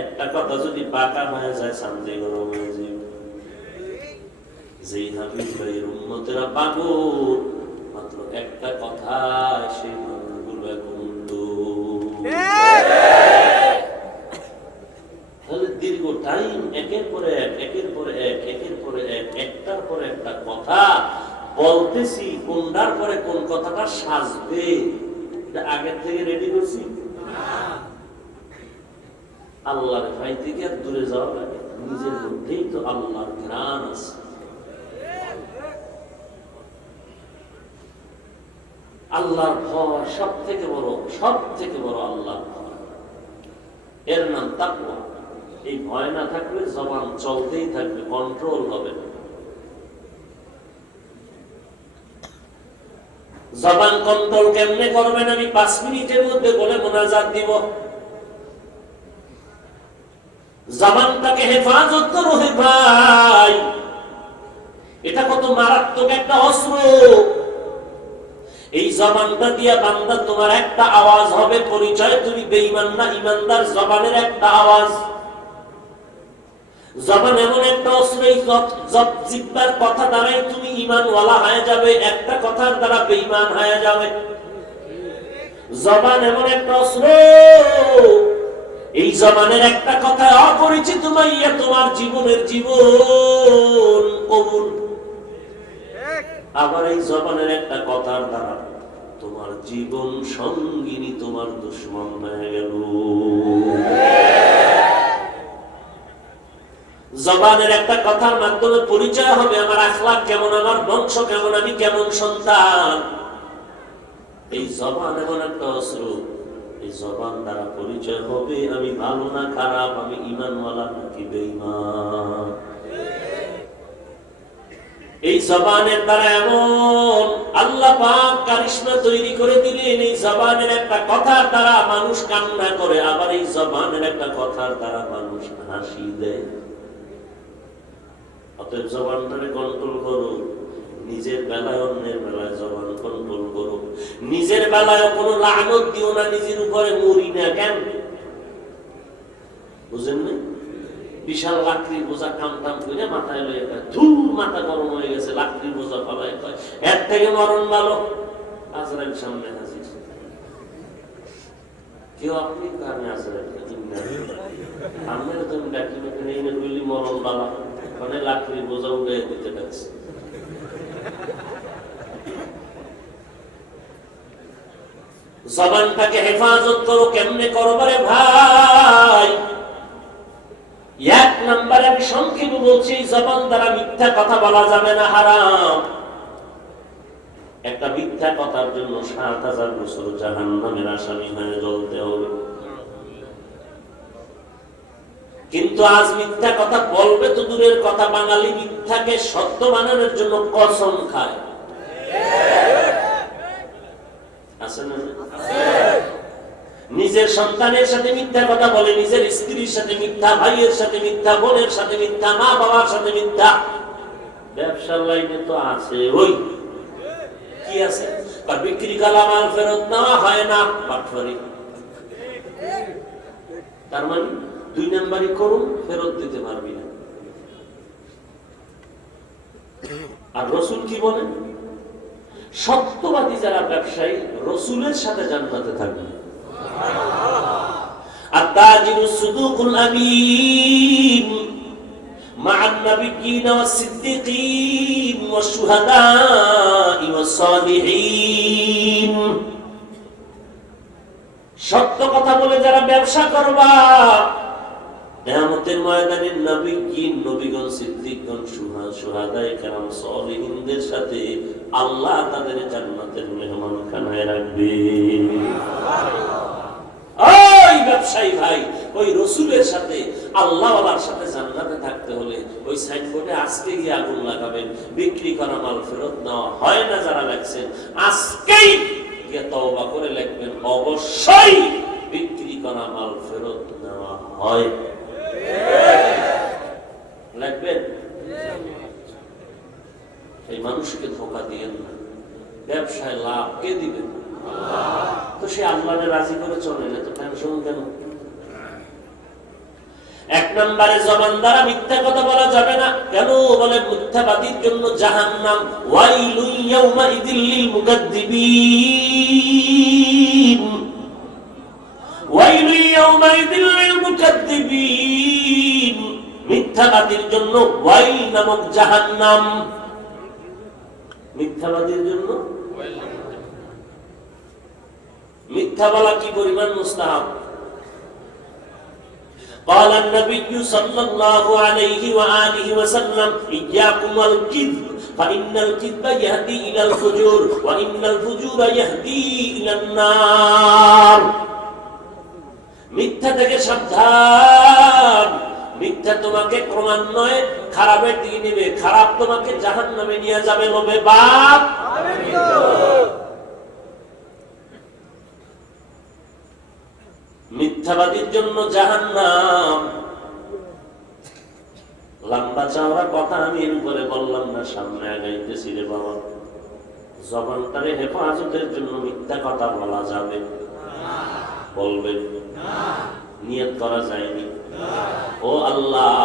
একটা কথা যদি পাকা হয়ে যায়, শান্তি গরম হয়ে যাবে। যেই হাবিব ভাইয়ের উম্মতেরা পাগল, মাত্র একটা কথা, সেই মানুষগুলো এখন তাহলে দীর্ঘ টাইম একের পরে এক, একের পরে এক, একের পরে এক, একটার পরে একটা কথা বলতেছি। কোনটার পরে কোন কথাটা সাজবে এটা আগের থেকে রেডি করছি। আল্লাহর ভয় থেকে আর দূরে যাওয়া লাগে, নিজের মধ্যেই তো আল্লাহর জ্ঞান আছে। আল্লাহর ভয় সব থেকে বড়, সব থেকে বড় আল্লাহর ভয়, এর নাম তাকওয়া। এই ভয় না থাকলে জবান চলতেই থাকবে, কন্ট্রোল হবে না। জবান কন্ট্রোল কেমনে করবেন আমি 5 মিনিটের মধ্যে বলে মোনাজাত দিব। জবানটাকে হেফাজত করো হে ভাই, এটা কত মারাত্মক একটা অস্ত্র। এই জবানটা দিয়া বান্দা তোমার একটা আওয়াজ হবে পরিচয়, তুমি বেঈমান না ঈমানদার, জবানের একটা আওয়াজ। জবান এমন একটা অস্ত্র, এই জিহ্বার কথা দ্বারাই তুমি ঈমানওয়ালা হয়ে যাবে, একটা কথার দ্বারা বেঈমান হয়ে যাবে। জবান এমন একটা অস্ত্র, এই জবানের একটা কথা অপরিচিত মাইয়া তোমার জীবনের জীবন কবুল। আবার এই জবানের একটা কথার দ্বারা তোমার জীবন সঙ্গিনী তোমার দুশমন হয়ে গেল। জবানের একটা কথার মাধ্যমে পরিচয় হবে আমার আখলাক কেমন, আমার বংশ কেমন, আমি কেমন সন্তান। এই জবান এমন একটা অস্ত্র, এই জবান দ্বারা পরিচয় হবে আমি ভালো না খারাপ, আমি ঈমানওয়ালা নাকি বেঈমান। এই জবানের দ্বারা এমন আল্লাহ পাক কারিশমা তৈরি করে দিলেন। এই জবানের একটা কথার দ্বারা মানুষ কান্না করে, আবার এই জবানের একটা কথার দ্বারা মানুষ হাসি দেয়। অতএব জবানটাকে কন্ট্রোল করো, নিজের বেলায় অন্যের বেলায় জবান কন্ট্রোল করো। নিজের বেলায় কোনো লানত দিও না, নিজের উপরে মরি না। কেন বুঝেন না? বিশাল লাকড়ির বোঝা কাম টাম করে মাথায় লয়ে যায়, ধুর মাথা গরম হয়ে গেছে, লাকড়ির বোঝা ফলায় কয় এর থেকে মরণ ভালো। আজরাইল সামনে হাজির, কেউ আপনি কারণে আজরাইল আমরা তো ডাকি এই না বললি মরণ বালা, মানে লাকড়ির বোঝা উঠে দিতে পারছে। জবানটাকে হেফাজত করো, কেমনে করবারে ভাই? এক নম্বরে আমি সংক্ষেপে বলছি, জবান দ্বারা মিথ্যা কথা বলা যাবে না, হারাম। একটা মিথ্যা কথার জন্য ৭,০০০ বছর জাহান্নামের আসামি হয়ে জ্বলতে হবে। কিন্তু আজ মিথ্যা কথা বলবে তো দূরের কথা, বাঙালি মিথ্যাকে সত্য বানানোর জন্য কসম খায়। আছে না? নিজের সন্তানের সাথে মিথ্যা কথা বলে, নিজের স্ত্রীর সাথে মিথ্যা, ভাইয়ের সাথে মিথ্যা, বোনের সাথে মিথ্যা, মা বাবার সাথে মিথ্যা। ব্যবসার লাইনে তো আছে, ওই কি আছে, বিক্রি কালা মাল ফেরত নেওয়া হয় না, বাটফারি। তার মানে ২ নাম্বারই করুন, ফেরত দিতে পারবি না। আর রসুল কি বলেন? সত্যবাদী যারা ব্যবসায়ী রসুলের সাথে জান্নাতে থাকবে। আত-তাজিরুস সুদুকুল আমিন মা'আন নাবিয়্যিন ওয়াস-সিদ্দীকিন ওয়াশ-শুহাদা'i ওয়াস-সালিহিন। সত্য কথা বলে যারা ব্যবসা করবা, কিয়ামতের ময়দানে নবিয়্যিন, নবীগণ, সিদ্দীকগণ, শুহাদায়ে কেরাম, সালিহিনদের সাথে আল্লাহ তাদের জান্নাতের মেহমানখানায় রাখবে। ওই ব্যবসায়ী ভাই, ওই রসুলের সাথে, আল্লাহওয়ালার সাথে জান্নাতে থাকতে হলে ওই সাইনবোর্ডে আজকে গিয়ে আগুন লাগাবেন, বিক্রি করা মাল ফেরত নেওয়া হয় না যারা লেখছেন, আজকেই গিয়ে তওবা করে লিখবেন অবশ্যই বিক্রি করা মাল ফেরত নেওয়া হয়। লিখবেন। এই মানুষকে ধোঁকা দিয়েন না, ব্যবসায় লাভ কে দিবেন? তো সে আল্লাহকে রাজি করে চলে, না তো টেনশন কেন? এক নম্বরে জবান দ্বারা মিথ্যা কথা বলা যাবে না। কেন বলে? মিথ্যাবাদীর জন্য জাহান্নাম। ওয়াইলু ইয়াউমাইযিল লিল মুকাদ্দিবিন, ওয়াইলু ইয়াউমাইযিল লিল মুকাদ্দিবিন। মিথ্যাবাদীর জন্য ওয়াইল নামক জাহান্নাম। মিথ্যাবাদীর জন্য মিথ্যা বলা কি পরিমাণ মুস্তাহাব। قال النبي صلى الله عليه وآله وسلم إياكم والكذب فإن الكذب يهدي إلى الفجور وإن الفجور يهدي إلى النار। মিথ্যা থেকে সাবধান। মিথ্যা তোমাকে ক্রমান্বয়ে খারাপের দিকে নেবে, খারাপ তোমাকে জাহান্নামে নিয়ে যাবে। লোভে বাপ, মিথ্যাবাদীর জন্য জাহান্নাম। লম্বা চওড়া কথা আমি এর উপরে বললাম না, সামনে আগাইতেছি রে বাবা। জবানটারে হেফাজতের জন্য মিথ্যা কথা বলা যাবে? বলবেন? নিয়ত করা যায়নি। ও আল্লাহ,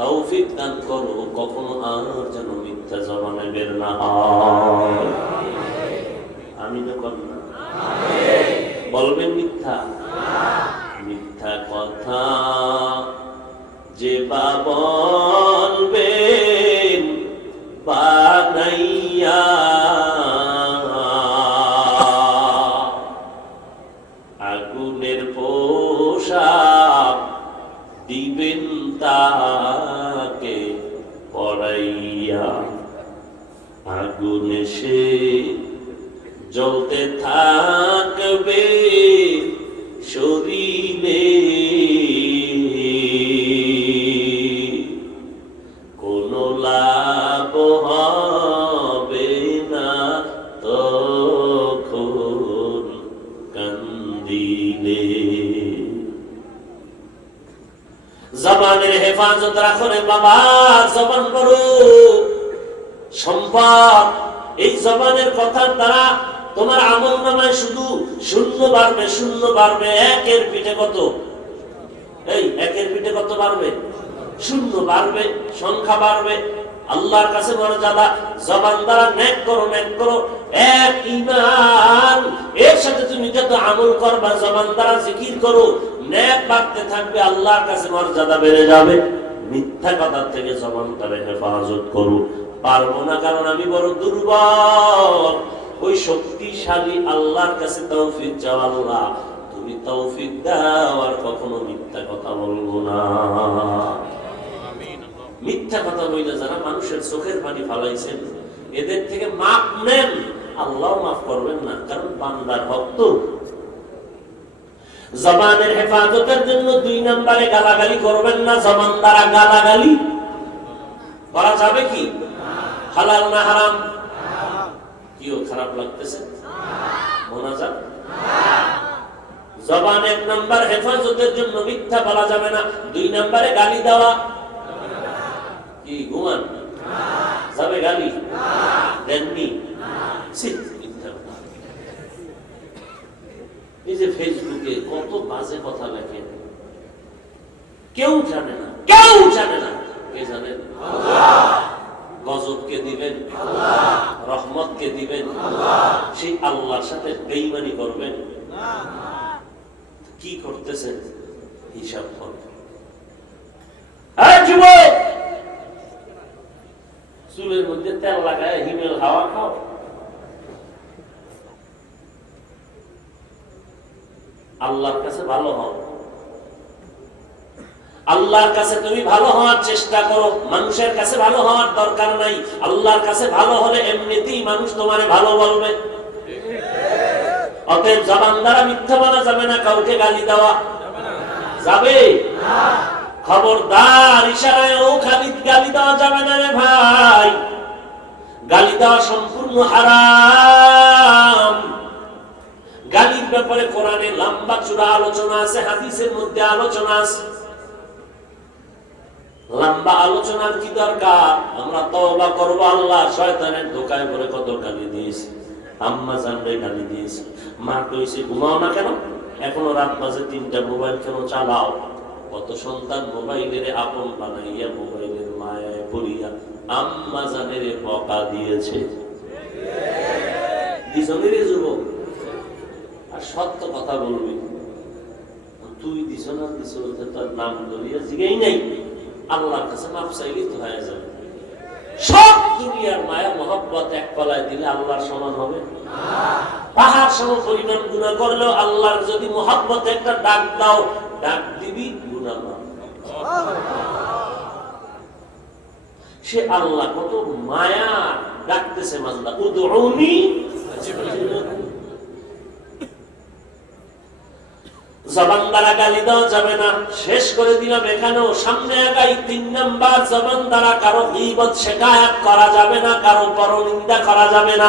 তৌফিক দান করো, কখনো আর যেন মিথ্যা জবানে বের না হয়। আমি তো কর না, বলবেন মিথ্যা? মিথ্যা কথা যে বা বলবেন বানাইয়া, আগুনের পোশাক দিবেন তাকে পড়াইয়া। আগুনে সে জ্বলতে থাকবে শরীরে, কোনো লাভ হবে না তখন কান্দিলে। জবানের হেফাজত রাখো রে বাবা। জবান বড় সম্পদ। এই জবানের কথার দ্বারা তোমার আমল নামায় শুধু শূন্য বাড়বে, শূন্য বাড়বে। একের পিঠে কত? এই একের পিঠে কত বাড়বে? শূন্য বাড়বে, সংখ্যা বাড়বে। আল্লাহর কাছে মর্যাদা। জবান দ্বারা নেক করো, নেক করো। এক ঈমান, এর সাথে তুমি যত আমল করবা, জবান দ্বারা জিকির করো, নেক বাড়তে থাকবে, আল্লাহর কাছে মর্যাদা বেড়ে যাবে। মিথ্যা কথা থেকে জবানটারে হেফাজত করো। পারবো না কারণ আমি বড় দুর্বল। ওই শক্তিশালী আল্লাহর কাছে তৌফিক চাও, আল্লাহ তুমি তৌফিক দাও, আর কখনো মিথ্যা কথা বলবো না। মিথ্যা কথা বলে যারা মানুষের চোখের পানি ফালাইছেন, এদের থেকে মাপ নেন, আল্লাহ মাফ করবেন না, কারণ বান্দার ভক্ত। জবানের হেফাজতের জন্য 2 নম্বরে গালাগালি করবেন না। জবান দ্বারা গালাগালি করা যাবে কি? হালাল না হারাম? কিও খারাপ লাগতেছে? মোনাজাত জবান 1 নম্বর হেফাজতের জন্য, মিথ্যা বলা যাবে না। 2 নম্বরে গালি দেওয়া কি গুমান যাবে? গালি দেননি? এই যে ফেসবুকে কত বাজে কথা লেখেন, কেউ জানে না, কেউ জানে না। কে জানেন? গজব কে দিবেন? রহমত কে দিবেন? সেই আল্লাহর সাথে বেঈমানি করবেন। কি করতেছেন? হিসাব করবেন। যুবক, চুলের মধ্যে তেল লাগায় হিমেল হাওয়া খাও। আল্লাহর কাছে ভালো হও। আল্লাহর কাছে তুমি ভালো হওয়ার চেষ্টা করো। মানুষের কাছে ভালো হওয়ার দরকার নাই। আল্লাহর কাছে ভালো হলে এমনিতেই মানুষ তোমারে ভালো বলবে। অতএব জবান দ্বারা মিথ্যা বলা যাবে না, কাউকে গালি দেওয়া যাবে? খবরদার, ইশারায় ও খালি গালি দেওয়া যাবে না রে ভাই। গালি দেওয়া সম্পূর্ণ হারাম। গালির ব্যাপারে কোরআনে লম্বা চূড়া আলোচনা আছে, হাদিসের মধ্যে আলোচনা আছে। লম্বা আলোচনার কি দরকার? আমরা তওবা করব। আল্লাহ শয়তানের ধোঁকায় পড়ে কত গালি দিয়েছি। আম্মা জানরে গালি দিয়েছি, মা কইছে ঘুমাও না কেন, এখনো রাত বাজে 3টা, মোবাইল কেন চালাও? কত সন্তান মোবাইলের আপন বানাইয়া মোবাইলের মায়ায় পড়িয়া আম্মা জানের বকা দিয়েছে। দিছনের যুবক, আর সত্য কথা বলবি, তুই দিছ না দিছ, তার নাম ধরিয়া জিগাই নাই, আল্লাহর কাছে মাপ চাইলেই তো হয়ে যাবে। সব দুনিয়ার মায়া মহব্বত এক পালায় দিলে আল্লাহর সমান হবে? পাহাড় সম পরিমাণ গুনাহ করলেও আল্লাহর যদি মহব্বত একটা ডাক দাও, ডাক দিবি, গুনাহ মাফ। সে আল্লাহ কত মায়া ডাকতেছে বান্দা, উদউনি। জবান দ্বারা গালি দেওয়া যাবে না। শেষ করে দিলাম এখানেও, সামনে আগাই। 3 নাম্বার, জবান দ্বারা কারো গীবত শিকায়াত করা যাবে না, কারো পরনিন্দা করা যাবে না।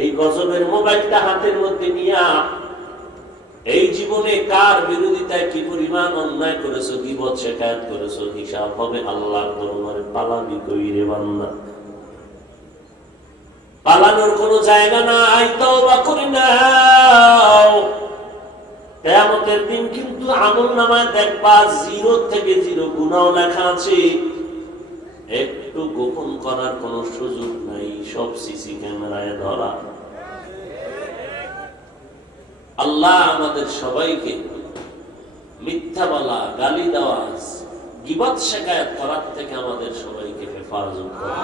এই গজবের মোবাইলটা হাতের মধ্যে নিয়া এই জীবনে কার বিরোধিতায় কি পরিমাণ অন্যায় করেছো, গীবত শিকায়াত করেছো, হিসাব হবে আল্লাহর দরবারে। পালাবি কই রে বান্দা? পালানোর কোনো জায়গা নাই। তওবা করে নাও। কিয়ামতের দিন কিন্তু আমলনামায় দেখবা 0 থেকে 0 গুনাহ লেখা আছে। একটু গোপন করার কোনো সুযোগ নাই, সব সিসি ক্যামেরায় ধরা। আল্লাহ আমাদের সবাইকে মিথ্যা বলা, গালি দেওয়া, গীবত শিকায়াত করার থেকে আমাদের সবাইকে হেফাজত করুন।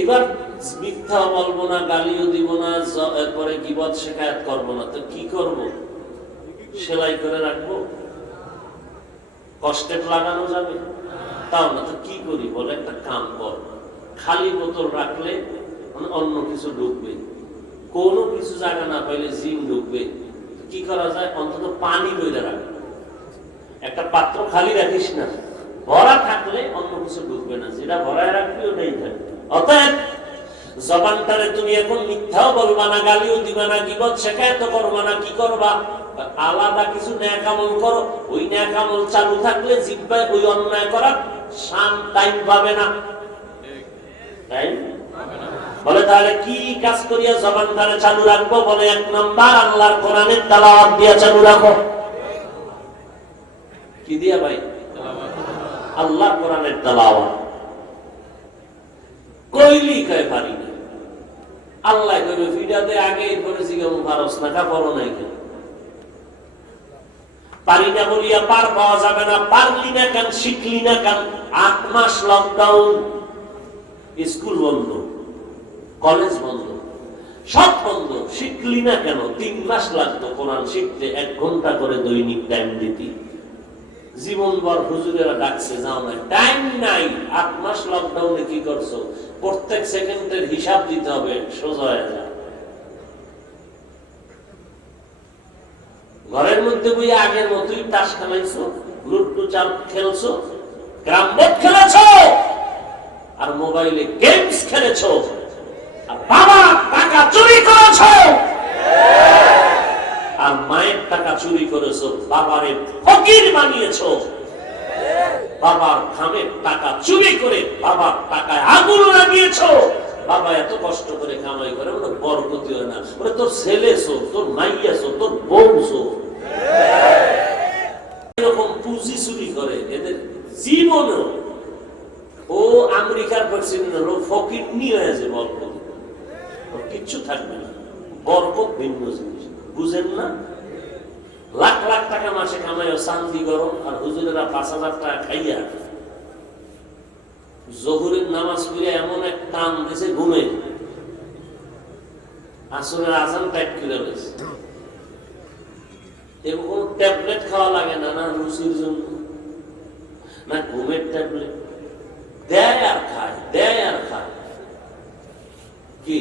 এবার মিথ্যা বলবো না, গালিও দিব না, এরপরে গীবত শিকায়াত করবো না, তো কি করব? সেলাই করে রাখবো? কষ্টে লাগানো যাবে? তাও না, তো কি করি বলে? একটা কাম কর, খালি বোতল রাখলে অন্য কিছু ঢুকবে, কোনো কিছু জায়গা না পাইলে জিন ঢুকবে। কি করা যায়? অন্তত পানি বইলে রাখবে। একটা পাত্র খালি রাখিস না, ভরা থাকলে অন্য কিছু ঢুকবে না, যেটা ভরায় রাখবি ওটাই থাকবে। অতএব জবানটারে তুমি এখন মিথ্যাও বলবা না, গালিও দিবা না, গীবত শিকায়াত করবা না। কি করবা? আলাদা কিছু নেক আমল করো। ওই নেক আমল চালু থাকলে জিহ্বায় ওই অন্যায় করার টাইম পাবে না। টাইম বলে তাহলে কি কাজ করিয়া জবানটারে চালু রাখবো? বলে এক নাম্বার আল্লাহর কোরআনের তেলাওয়াত দিয়া চালু রাখো। কি দিয়া ভাই? আল্লাহর কোরআনের তেলাওয়াত। কইলি কয় পারি না, আল্লাহ কইবে ভিডিওতে আগেই করেছি কেমন পারস না, কা পড়ো নাই কেন? পারি না বলিয়া পার পাওয়া যাবে না। পারলি না কেন, শিখলি না কেন? 8 মাস লকডাউন, স্কুল বন্ধ, কলেজ বন্ধ, সব বন্ধ, শিখলি না কেন? 3 মাস লাগতো কোরআন শিখতে, 1 ঘন্টা করে দৈনিক টাইম দিতি। জীবনভর হুজুরেরা ডাকছে, যাও না, টাইম নাই। 8 মাস লকডাউনে কি করছো? প্রত্যেক সেকেন্ডের হিসাব দিতে হবে, সোজা হয়ে যায়। ঘরের মধ্যে বই আগের মতোই তাস খেলাইছো, লুডু চাল খেলছো, ক্যারাম বোর্ড খেলেছো, আর মোবাইলে গেমস খেলেছো, আর বাবা টাকা চুরি করেছো, আর মায়ের টাকা চুরি করেছো, বাবারে ফকির বানিয়েছো। বাবার খামের টাকা চুরি করে বাবার টাকায় আগুন লাগিয়েছো। বাবা এত কষ্ট করে কামাই করে, ওটা বরকতি হয় না, ওটা তোর ছেলেছো, তোর মাইয়াছো, তোর বউছো। এরকম পুঁজি চুরি করে, এদের জীবনও ও আমেরিকার প্রেসিডেন্ট ফকির নিয়ে হয়েছে, বরকত কিচ্ছু থাকবে না। বরকত ভিন্ন জিনিস, বুঝেন না? লাখ লাখ টাকা মাসে কামাই, শান্তি গরম, আর হুজুরেরা 5,000 টাকা খাইয়া জোহরের নামাজ পড়ে এমন এক টান দিয়েছে ঘুমে, আসরের আজান টাইপ করে রয়েছে। এবং কোন ট্যাবলেট খাওয়া লাগে না, না রুচির জন্য, না ঘুমের ট্যাবলেট, দেয় আর খায়, দেয় আর খায়। কি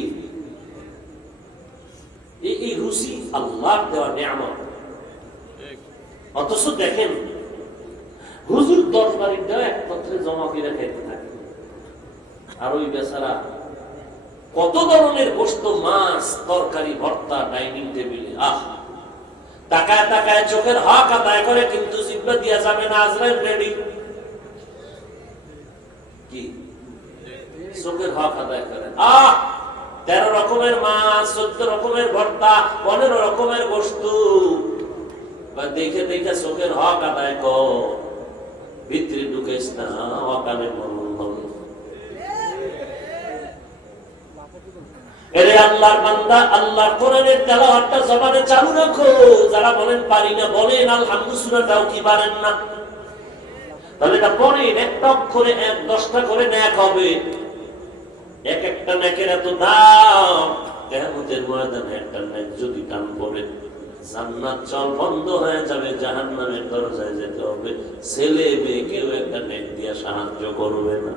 এই রুচি আল্লাহর দেওয়া নিয়ামত। অথচ দেখেন হুজুর 10 বাড়ির দেওয়া একত্রে জমা করে খেতে থাকে, আর ওই বেচারা কত ধরনের গোশত, মাছ, তরকারি, ভর্তা ডাইনিং টেবিলে। টাকায় টাকায় চোখের হক আদায় করে, কিন্তু জিব্বা দিয়া যাবে না, আজরাইল রেডি। কি চোখের হক আদায় করে? 13 রকমের মাছ, 14 রকমের ভর্তা, 15 রকমের গোশত, দেখে দেখে চোখের হক আদায় কর, ভিতরে ঢুকেছ না, অকালে মরণ হবে। এরে আল্লাহর বান্দা, আল্লাহর কোরআনের তেলাওয়াতটা জবানে চালু রাখো। যারা বলেন পারি না, বলেন আলহামদুলিল্লাহটাও কি পারেন না? তাহলে এটা পড়েন, একটা অক্ষরে 10টা করে নেক হবে। এক একটা নেকের এত দাম, কিয়ামতের ময়দানে একটা নেক যদি টান পড়ে, জান্নাত চল বন্ধ হয়ে যাবে, জাহান্নামের দরজায় যেতে হবে। ছেলে মেয়ে কেউ একটা নেক দিয়ে সাহায্য করবে না।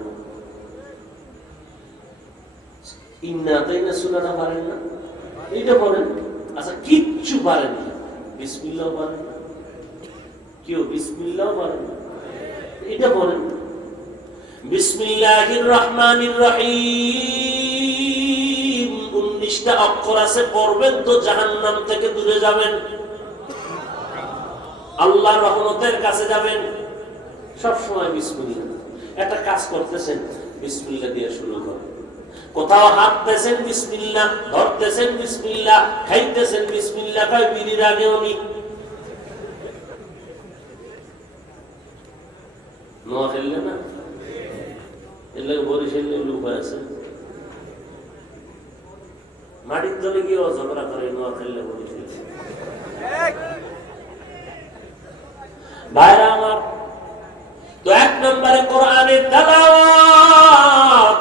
ইন্নাতাইনা সূরাটা পারেন না? এইটা পড়েন। আচ্ছা, কিচ্ছু পারেন না, বিসমিল্লাহ পারেন না? কেউ বিসমিল্লাহ পারেন না? এটা পড়েন। বিসমিল্লাহির রহমানির রহিম 19টা অক্ষর আছে, পড়বেন তো জাহান্নাম থেকে দূরে যাবেন, আল্লাহর রহমতের কাছে যাবেন। সব সময় বিসমিল্লাহ। একটা কাজ করতেছেন, বিসমিল্লাহ দিয়ে শুরু করেন। কোথাও হাত দিয়েছেন, বিসমিল্লাহ, ধরতেছেন, বিসমিল্লাহ, খাইতেছেন, বিসমিল্লাহ, খাই বিড়ির আগেও নি। নোয়া খেললে না, এর লাগে বরিশালে লোক আছে, মাটির তলে গিয়ে ঝগড়া করে নোয়া খেললে বরিশালে। ভাইরা আমার, তো 1 নম্বরে কোরআনের তেলাওয়াত।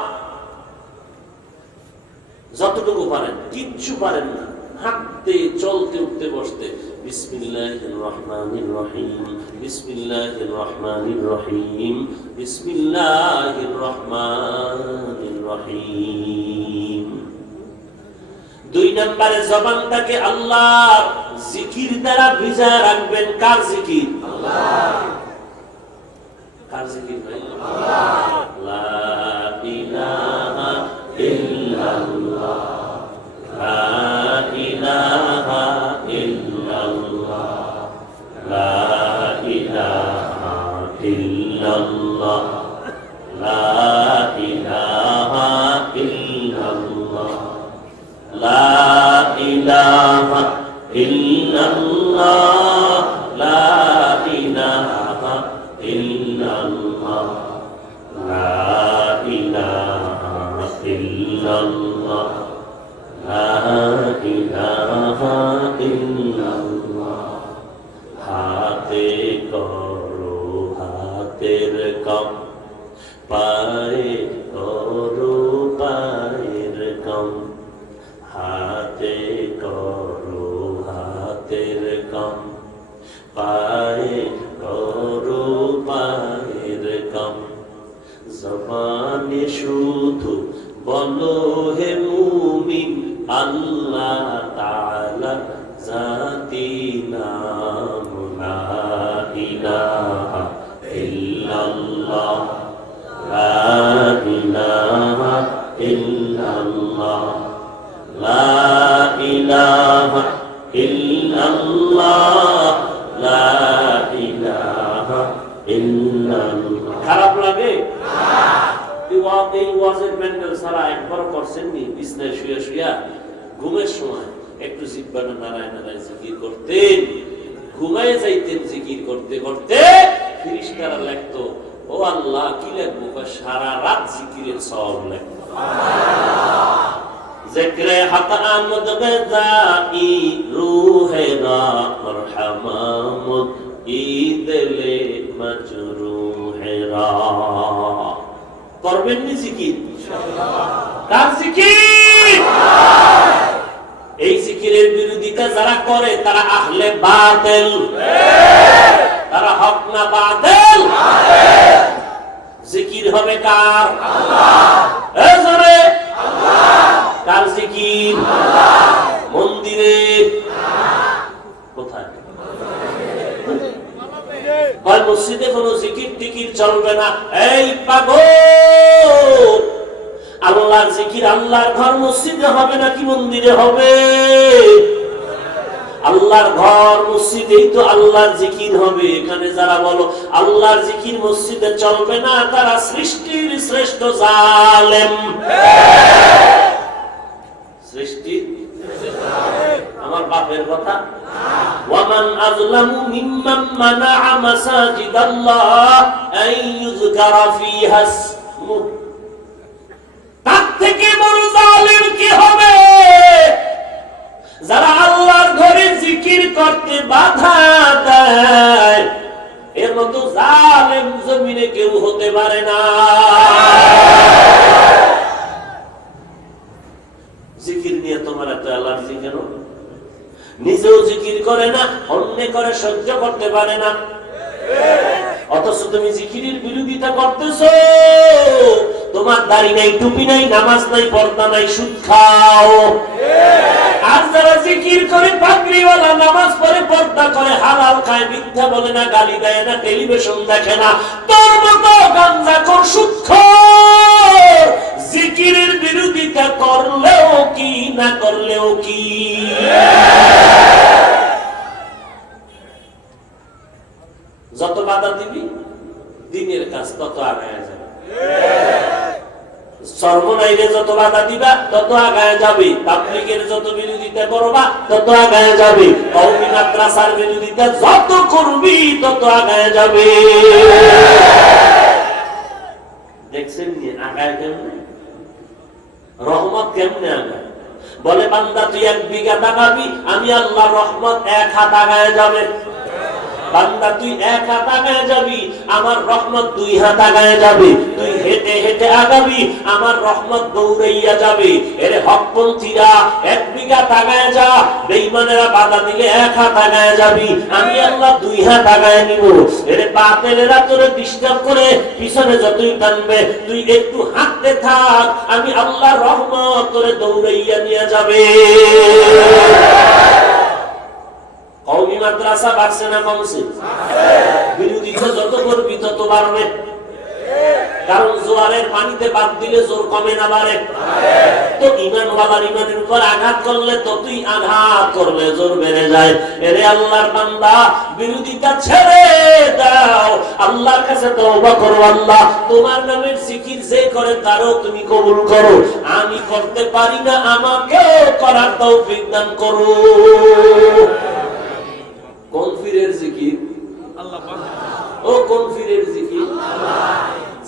যতটুকু পারেন, কিচ্ছু পারেন না, হাঁটতে, চলতে, উঠতে, বসতে বিসমিল্লাহির রহমানির রহিম, বিসমিল্লাহির রহমানির রহিম, বিসমিল্লাহির রহমানির রহিম। 2 নম্বরে জবানটাকে আল্লাহর জিকির দ্বারা ভিজা রাখবেন। কার জিকির? আল্লাহ। কার জিকির ভাই? আল্লাহ। লা ইলাহা ইল্লাল্লাহ, লা ইলাহা ইল্লাল্লাহ, লা ইলাহা ইল্লাল্লাহ, লা ইলাহা ইল্লাল্লাহ। লা ইলাহা ইল্লাল্লাহ, লা ইলাহা ইল্লাল্লাহ, লা ইলাহা ইল্লাল্লাহ, লা ইলাহা ইল্লাল্লাহ। হাতে করো হাতের কাম, পায়ে করো পায়ের কাম, হাতে করো হাতের কাম, পায়ে করো পায়ের কাম। জবানে শুধু বলো হে মুমিন, আল্লাহ তাআলা জাতি নাম, লা ইলাহা ইল্লাল্লাহ, লা ইলাহা ইল্লাল্লাহ, লা ইলাহা ইল্লাল্লাহ, লা ইলাহা ইল্লাল্লাহ। খারাপ লাগে? এই ওয়াজের প্যান্ডেল সারা একবার করছেন নি? বিছনায় শুয়ে শুয়ে ঘুমের সময় একটু জিহ্বাটা নাড়ায় নাড়ায় জিকির করতেন, ঘুমায় যাইতেন জিকির করতে করতে। ফেরেশতারা লিখতো, ও আল্লাহ কি লিখবো? সারা রাত জিকিরের সওয়াব লিখবো। জিকরে হক আমদ গজাই রূহে রা মারহামামুদ ইদলে মজরুহে রা। করবেন নি জিকির? কার জিকির? এই জিকিরের বিরোধিতা যারা করে তারা আহলে বাতিল, তারা হক না বাতিল। জিকির হবে কার? আল্লাহ। এই জোরে আল্লাহ। কার জিকির? আল্লাহ। মন্দিরে কোথায়? কয় মসজিদে কোনো জিকির টিকির চলবে না। এই পাগল, আল্লাহর জিকির আল্লাহর ঘর মসজিদে হবে নাকি মন্দিরে হবে? আল্লাহর ঘর মসজিদেই তো আল্লাহর জিকির হবে। এখানে যারা বলো আল্লাহর জিকির মসজিদে চলবে না, তারা সৃষ্টির শ্রেষ্ঠ জালেম। সৃষ্টির আমার বাপের কথা। ওয়ামান আযলামু মিম্মান মানাআ মাসাজিদাল্লাহ আন ইউযকারা ফিহা ইসমুহু। তার থেকে বড় জালেম কি হবে? যারা আল্লাহর ঘরে জিকির করতে বাধা দেয়, এর মতো জালেম জমিনে কেউ হতে পারে না। জিকির নিয়ে তোমার এত অ্যালার্জি কেন? নিজেও জিকির করে না, অন্য করে সহ্য করতে পারে না, অথচ তুমি জিকিরের বিরোধিতা করতেছো। তোমার দাড়ি নাই, টুপি নাই, নামাজ নাই, পর্দা নাই, সুদ খাও। আর যারা জিকির করে, পাগড়িওয়ালা, নামাজ পড়ে, পর্দা করে, হালাল খায়, মিথ্যা বলে না, গালি দেয় না, টেলিভিশন দেখে না, তোর মতো গাঞ্জাখোর, সুদখোর, জিকিরের বিরোধিতা করলেও কি না করলেও কি। যত বাধা দিবি দিনের কাজ তত আগায় যাবে। সর্বনাইরে যত বাধা দিবা তত আগায় যাবে। তাবলীগের যত বিরোধিতা করবা তত আগায় যাবে। কওমি মাদ্রাসার বিরোধিতা যত করবি তত আগায় যাবে। দেখছেন নি আগায় কেমনে? রহমত কেমনে আগায়? বলে বান্দা তুই 1 বিঘা দাগাবি, আমি আল্লাহর রহমত 1 হাত আগায় যাবে। বান্দা তুই 1 হাত আগায় যাবি, আমার রহমত 2 হাত আগায় যাবে। তুই হেঁটে হেঁটে আগাবি, আমার রহমত দৌড়াইয়া যাবে। এর হকপন্থীরা 1 বিঘা আগায় যা, বেঈমানেরা বাধা দিলে 1 হাত আগায় যাবি, আমি আল্লাহ 2 হাত আগায় নিব। এর বাতিলেরা তোরে ডিস্টার্ব করে পিছনে যতই টানবে, তুই একটু হাঁটতে থাক, আমি আল্লাহর রহমত তোরে দৌড়াইয়া নিয়ে যাবে। কওমি মাদ্রাসা বাড়ছে না কমছে? বিরোধিতা যত করবি তত বাড়বে। কারণ জোয়ারের পানিতে বাদ দিলে জোর কমে না বাড়ে? তো ঈমানওয়ালার ঈমানের উপর আঘাত করলে ততই আঘাত করলে জোর বেড়ে যায়। এরে আল্লাহর বান্দা, বিরোধিতা ছেড়ে দাও, আল্লাহর কাছে তওবা করো। আল্লাহ তোমার নামের জিকির যে করে তারও তুমি কবুল করো। আমি করতে পারি না, আমাকে করার তৌফিক দান করো। কোন পীরের জিকির? আল্লাহ পাক। ও কোন পীরের জিকির? আল্লাহ।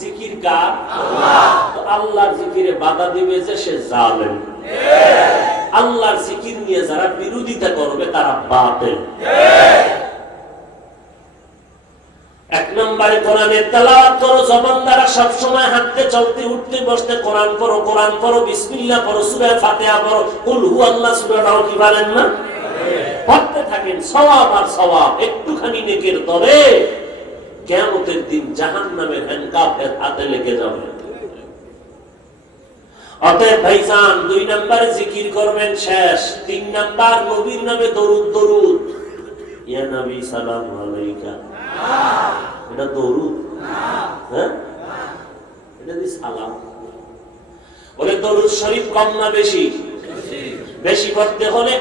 জিকির কার? আল্লাহ। তো আল্লাহর জিকিরে বাধা দিবে যে সে জালেম। ঠিক। আল্লাহর জিকির নিয়ে যারা বিরোধিতা করবে তারা বাতিল। ঠিক। এক নম্বরে কোরআনের তেলাওয়াত করো, জবান দ্বারা সব সময় হাঁটতে চলতে উঠতে বসতে কোরআন পড়ো, কোরআন পড়ো, বিসমিল্লাহ পড়ো, সূরা ফাতিহা পড়ো, কুল হুয়াল্লাহু সূরাটাও কি বলেন না? পড়তে থাকেন, সওয়াব আর সওয়াব। একটুখানি নেকের তরে কিয়ামতের দিন জাহান্নামের হ্যান্ডকাফের হাতে লেগে যাবে। অতএব ভাইজান, 2 নম্বরে জিকির করবেন শেষ। 3 নাম্বার নবীর নামে দরুদ। দরুদ ইয়া নবী সালাম আলাইকা, এটা দরুদ? হ্যাঁ, এটা দি সালাম। বলে দরুদ শরীফ কম না বেশি? বেশি পড়তে হলে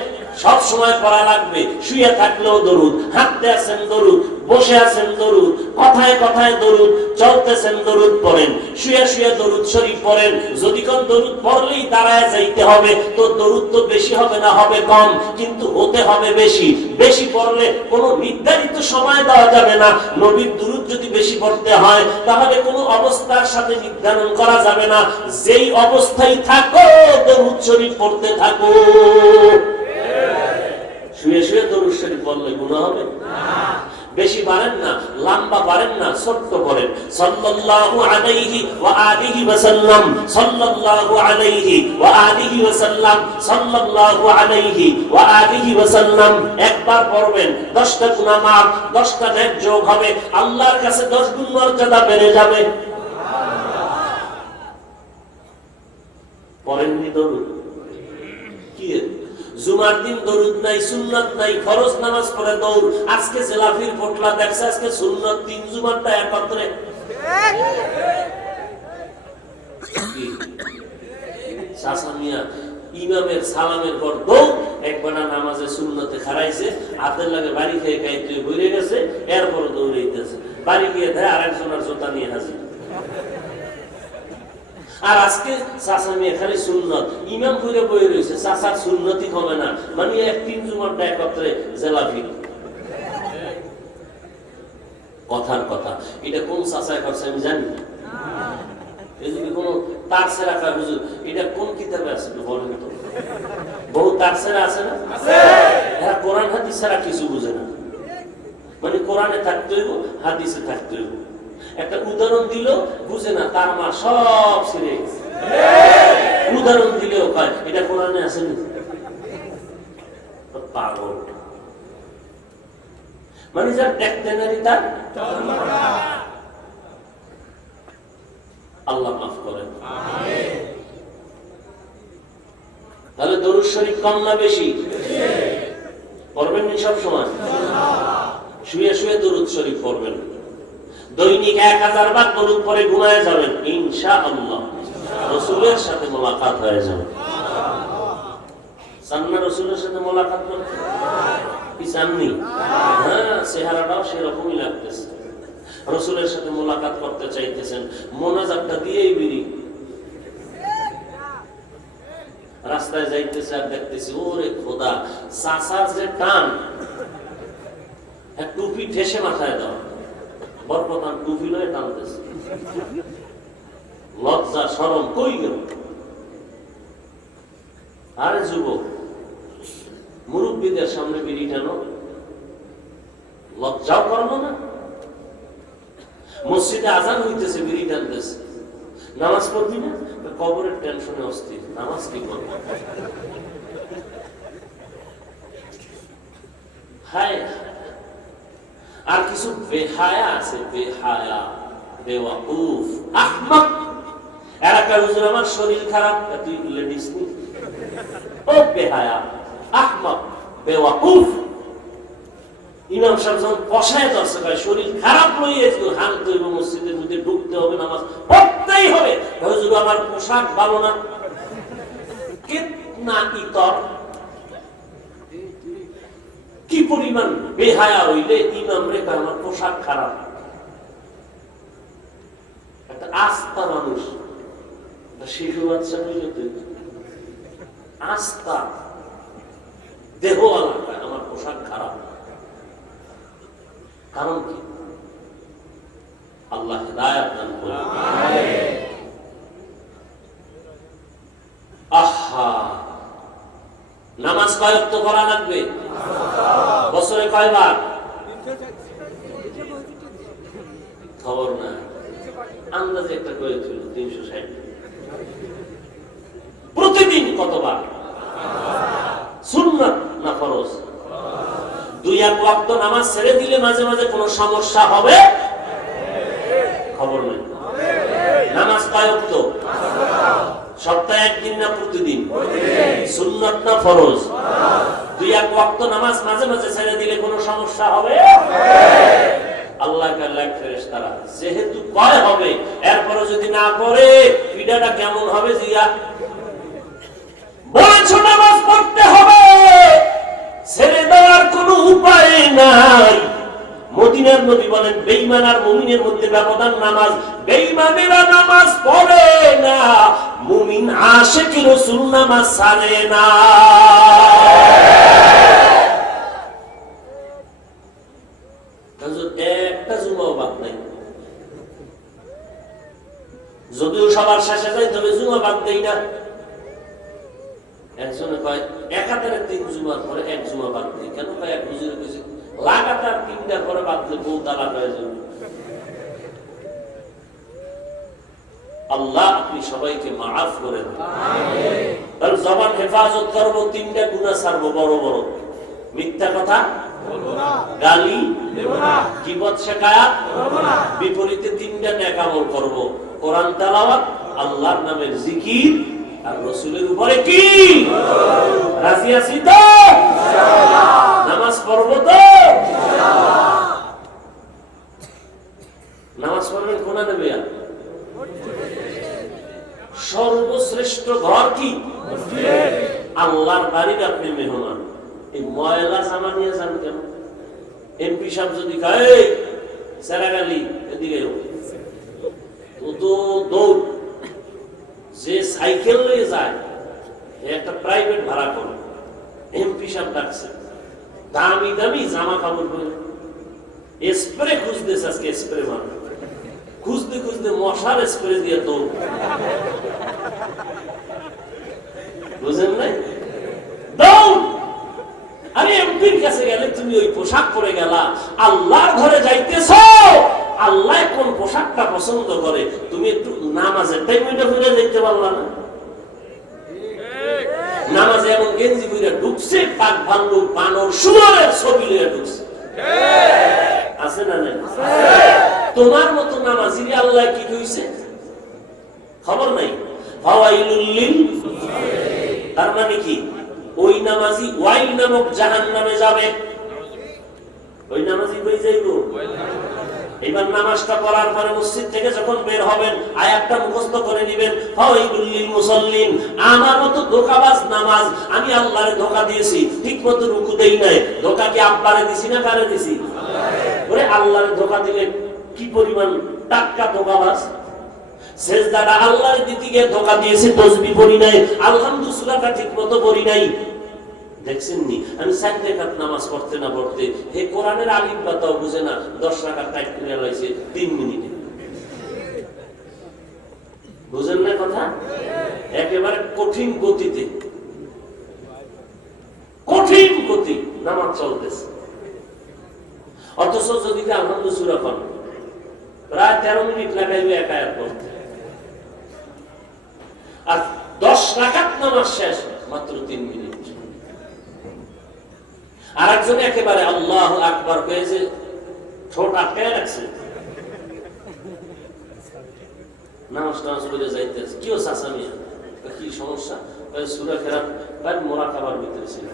সব সময় পড়া লাগবে। শুয়ে থাকলেও দরুদ, হাঁটতে আছেন দরুদ, বসে আছেন দরুদ, কথায় কথায় দরুদ, চলতেছেন দরুদ পড়েন, শুয়ে শুয়ে দরুদ শরীফ পড়েন। যদি কোন দরুদ পড়লেই দাঁড়ায় যাইতে হবে, তো দরুদ তো বেশি হবে না, হবে কম, কিন্তু হতে হবে বেশি। বেশি পড়লে কোনো নির্ধারিত সময় দেওয়া যাবে না। নবীর দরুদ যদি বেশি পড়তে হয় তাহলে কোনো অবস্থার সাথে নির্ধারণ করা যাবে না। যেই অবস্থায় থাকো দরুদ শরীফ পড়তে থাকো। শুয়ে শুয়ে দরুদ শরীফ পড়লে গুনাহ হবে না। বেশি পারেন না, লম্বা পারেন না, ছোট্ট পড়েন। সাল্লাল্লাহু আলাইহি ওয়া আলিহি ওয়া সাল্লাম, সাল্লাল্লাহু আলাইহি ওয়া আলিহি ওয়া সাল্লাম, সাল্লাল্লাহু আলাইহি ওয়া আলিহি ওয়া সাল্লাম। একবার পড়বেন 10টা গুনাহ মাফ, 10টা নেক যোগ হবে, আল্লাহর কাছে 10 গুণ মর্যাদা বেড়ে যাবে। সুবহানাল্লাহ। পড়েননি দরুদ? কি জুমার দিন দরুদ নাই, সুন্নাত নাই, ফরজ নামাজ পড়ে দৌড়। আজকে জেলাফির পোটলা দেখছে, আজকে সুন্নাত 3 জুমারটা একত্রে। শাসামিয়া ইমামের সালামের পর দৌড়, একবার নামাজে সুন্নতে খারাইছে, হাতের লাগে বাড়ি খেয়ে খাইতে ঘুরে গেছে, এরপর দৌড়াইতেছে। বাড়ি গিয়ে দেয় আরেকজনের জোতা নিয়ে হাজির। আর আজকে চাচা মেয়ে খালি সুন্নত, ইমাম ঘুরে বয়ে রয়েছে, চাচার সুন্নতি হবে না, মানে 1-3 জুমারটা একত্রে জেলাফি। কথার কথা, এটা কোন চাচা করছে আমি জানি না। এদিকে কোন তারসে রাখা হুজুর, এটা কোন কিতাবে আছে বলেন তো? বহু তারসেরা আছে না? এরা কোরআন হাদিস ছাড়া কিছু বুঝে না। মানে কোরআনে থাকতে হইব, হাদিসে থাকতে হইব। একটা উদাহরণ দিল বুঝে না, তার মা সব ছেড়ে গেছে। উদাহরণ দিলেও কয় এটা কোরআনে আছে না। পাগল। মানে যার দেখতে নারী তার আল্লাহ মাফ করেন। তাহলে দরুদ শরীফ কম না বেশি? পড়বেন নি সব সময়? শুয়ে শুয়ে দরুদ শরীফ পড়বেন। দৈনিক 1000 বার দরুদ পড়ে ঘুমায় যাবেন, ইনশাআল্লাহ রাসূলের সাথে মোলাকাত হয়ে যাবে। সান্না রাসূলের সাথে মোলাকাত করতে কি চাননি? হ্যাঁ, চেহারাটাও সেরকমই লাগতেছে। রাসূলের সাথে মোলাকাত করতে চাইতেছেন, মোনাজাতটা দিয়েই বিড়ি। রাস্তায় যাইতেছে আর দেখতেছি, ওরে খোদা, চাচার যে টান, এক টুপি ঠেসে মাথায় দাও। বরকতান টুপি লয়ে টানতেছে। লজ্জা শরম কই গেল? আরে যুবক, মুরব্বীদের সামনে বিড়ি টানো, লজ্জাও করলো না? মসজিদে আজান হইতেছে, বিড়ি টানতেছে। নামাজ পড়বি না? কবরের টেনশনে অস্থির, নামাজ কি করবো? হায়, আর কিছু বেহায়া আছে, বেহায়া, বেওয়াকুফ, আহমক। এলাকার হুজুর আমার শরীর খারাপ, তুই লেডিস নি? ও বেহায়া, আহমক, বেওয়াকুফ। ইমাম সাহেব যখন বসায় দর্শক হয়, শরীর খারাপ লইয়ে হানতে হইব, মসজিদের মধ্যে ঢুকতে হবে, নামাজ পড়তেই হবে। হুজুর আমার পোশাক ভালো না, কিতনা ইতর, কি পরিমাণ বেহায়া হইলে ইমাম রে আমার পোশাক খারাপ। একটা আস্থা মানুষ, শিশু বাচ্চা বুঝে আস্থা দেহওয়ালা আমার পোশাক খারাপ, কারণ কি? আল্লাহ হিদায়াত দান করুন। আহা, নামাজ কয় ওয়াক্ত পড়া লাগবে? বছরে কয়বার? খবর না, আন্দাজে একটা করে ছিল 360। প্রতিদিন কতবার? সুন্নাত না ফরজ? 2-1 ওয়াক্ত নামাজ ছেড়ে দিলে মাঝে মাঝে কোনো সমস্যা হবে? খবর নেই। নামাজ কয় ওয়াক্ত? সপ্তাহে একদিন না প্রতিদিন? সুন্নাত না ফরজ? 2-1 ওয়াক্ত নামাজ মাঝে মাঝে ছেড়ে দিলে কোনো সমস্যা হবে? আল্লাহকে আল্লাহ ফেরেশতারা যেহেতু কয় হবে, এরপরে যদি না পড়ে পিডাটা কেমন হবে? জিয়া বলেছো নামাজ পড়তে হবে, ছেড়ে দেওয়ার কোনো উপায় নাই। মদিনার নবী বলেন, বেঈমান আর মুমিনের মধ্যে ব্যবধান নামাজ। বেঈমানেরা নামাজ পড়ে না, মুমিন আশিক রাসূল নামাজ ছাড়ে না। একটা জুমাও বাদ নাই, যদিও সবার শেষে যাই, তবে জুমা বাদ দেই না। একজনে কয় একাধারে 3 জুমার পরে 1 জুমা বাদ দেই। কেন কয়? এক হুজুরে কইছে লাগাতার 3টার পরে বাদ দিলে বউ তালাক হয়ে যাবে। আল্লাহ আপনি সবাইকে মাফ করে দেন। আমিন। তাহলে জবান হেফাজত করব, 3টা গুনাহ ছাড়বো বড় বড়। মিথ্যা কথা বলবো না, গালি দেব না, গীবত শিকায়াত করব না, বিপরীতে 3টা নেক আমল করব। কোরআন তেলাওয়াত, আল্লাহর নামের জিকির, আর রাসূলের উপরে কি রাজি আছি তো? ইনশাআল্লাহ। নামাজ পড়ব তো? ইনশাআল্লাহ। নামাজ পড়বেন কোনা নেবে? সর্বশ্রেষ্ঠ ঘর কি? মসজিদ। আল্লাহর বাড়ির আপনি মেহমান। এই ময়লা জামা নিয়ে যান কেন? এমপি সাহেব যদি কয় সেরাগালি এদিকে তো দৌড়, যে সাইকেল নিয়ে যায় একটা প্রাইভেট ভাড়া করে, এমপি সাহেব ডাকছে, দামি দামি জামা কাপড় পরে স্প্রে খুঁজতেছে, আজকে স্প্রে মারবে, খুঁজতে খুঁজতে মশার স্প্রে দিয়ে দৌড়। বুঝেন নাই? দৌড়। আরে এমপির কাছে গেলে তুমি ওই পোশাক পরে গেলা, আল্লাহর ঘরে যাইতেছো, আল্লাহ কোন পোশাকটা পছন্দ করে, তুমি একটু নামাজের টাইমটা ফিরে যেতে পারলা না? নামাজে এমন গেঞ্জি পরে ঢুকছে, পাক ভাল্লুক বানর শুয়োরের ছবি নিয়ে ঢুকছে, আছে না নাই? তোমার মতো নামাজির আল্লাহ কি কইছে খবর নাই? ফাওয়াইলুল লিল মুসাল্লিন। তার মানে কি? ওই নামাজি ওয়াইল নামক জাহান্নামে যাবে। ওই নামাজি কই যাইব? এবার নামাজটা পড়ার পরে মসজিদ থেকে যখন বের হবেন, আয়াতটা মুখস্থ করে নেবেন, ফাওয়াইলুল লিল মুসাল্লিন। আমার মতো ধোঁকাবাজ নামাজ, আমি আল্লাহরে ধোঁকা দিয়েছি, ঠিকমতো রুকু দেই নাই, ধোঁকা কি আব্বারে দিছি না কারে দিছি? আল্লাহরে। ওরে আল্লাহরে ধোঁকা দিলে কি পরিমাণ টাটকা ধোঁকাবাজ। সেজদাটা আল্লাহর দিতে গিয়ে ধোঁকা দিয়েছে, তাসবিহ পড়ি নাই, আলহামদুলিল্লাহ সূরাটা ঠিকমতো পড়ি নাই। দেখছেন নি? আমি 4 রাকাত নামাজ পড়তে না পড়তে হে কোরআনের আলিফ বাতাও বুঝে না, 10 রাকাত টাইপ করে লাইছে 3 মিনিটে। বুঝেন না কথা? একেবারে কঠিন গতিতে, কঠিন গতি নামাজ চলতেছে। অথচ যদি আলহামদুলিল্লাহ সূরা পড়ে প্রায় 13 মিনিট লাগাইবে এক আয়াত পড়তে, আর 10 রাকাত নামাজ শেষ মাত্র 3 মিনিট। আর একজন একেবারে আল্লাহু আকবার কয়ে যে ঠোঁট আটকায় রাখছে, নামাজ টামাজ পড়ে যাইতেছে। কি হচ্ছে আসামিয়া? কি সমস্যা? সূরা কেরাত মোরাকাবার ভিতরে ছিল।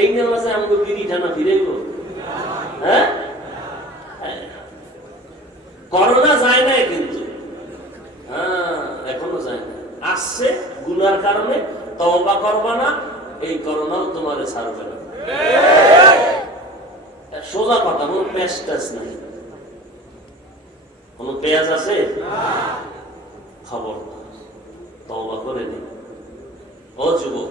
এই নামাজে আমাকে বিড়ি টানা ফিরাইব? হ্যাঁ, করোনা যায় না কিন্তু, হ্যাঁ এখনো যায় না, আসছে গুনার কারণে। তওবা করবা না, এই করোনাও তোমারে ছাড়বে না। সোজা কথা, কোনো পেঁয়াজ টাজ নাই। কোন পেঁয়াজ আছে? খবর তওবা করে নি। ও যুবক,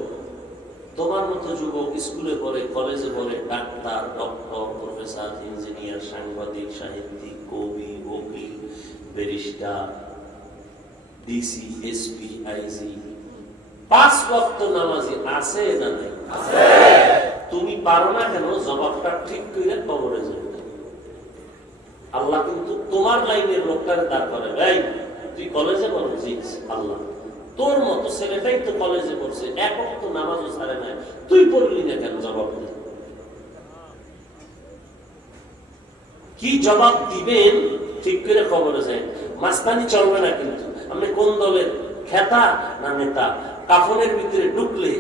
তোমার মতো যুবক স্কুলে পড়ে, কলেজে পড়ে, ডাক্তার, ডক্টর, প্রফেসর, ইঞ্জিনিয়ার, সাংবাদিক, সাহিত্যিক, কবি, উকিল, ব্যারিস্টার, ডিসি, এসপি, আইজি, 5 ওয়াক্ত নামাজি আছে না নাই? তুমি পারো না কেন? জবাবটা ঠিক করে কবরে যাবে। আল্লাহ কিন্তু তোমার লাইনের লোকটারে দাঁড় করে, ভাই তুই কলেজে পড়ছিস, আল্লাহ তোর মতো ছেলেটাই তো কলেজে পড়ছে, এক ওয়াক্ত নামাজও ছাড়ে না, তুই পড়লি না কেন? জবাব দে। কি জবাব দিবেন ঠিক করে কবরে যায়। মাস্তানি চলবে না কিন্তু। আপনি কোন দলের খেতা না নেতা, কাফনের ভিতরে ঢুকলে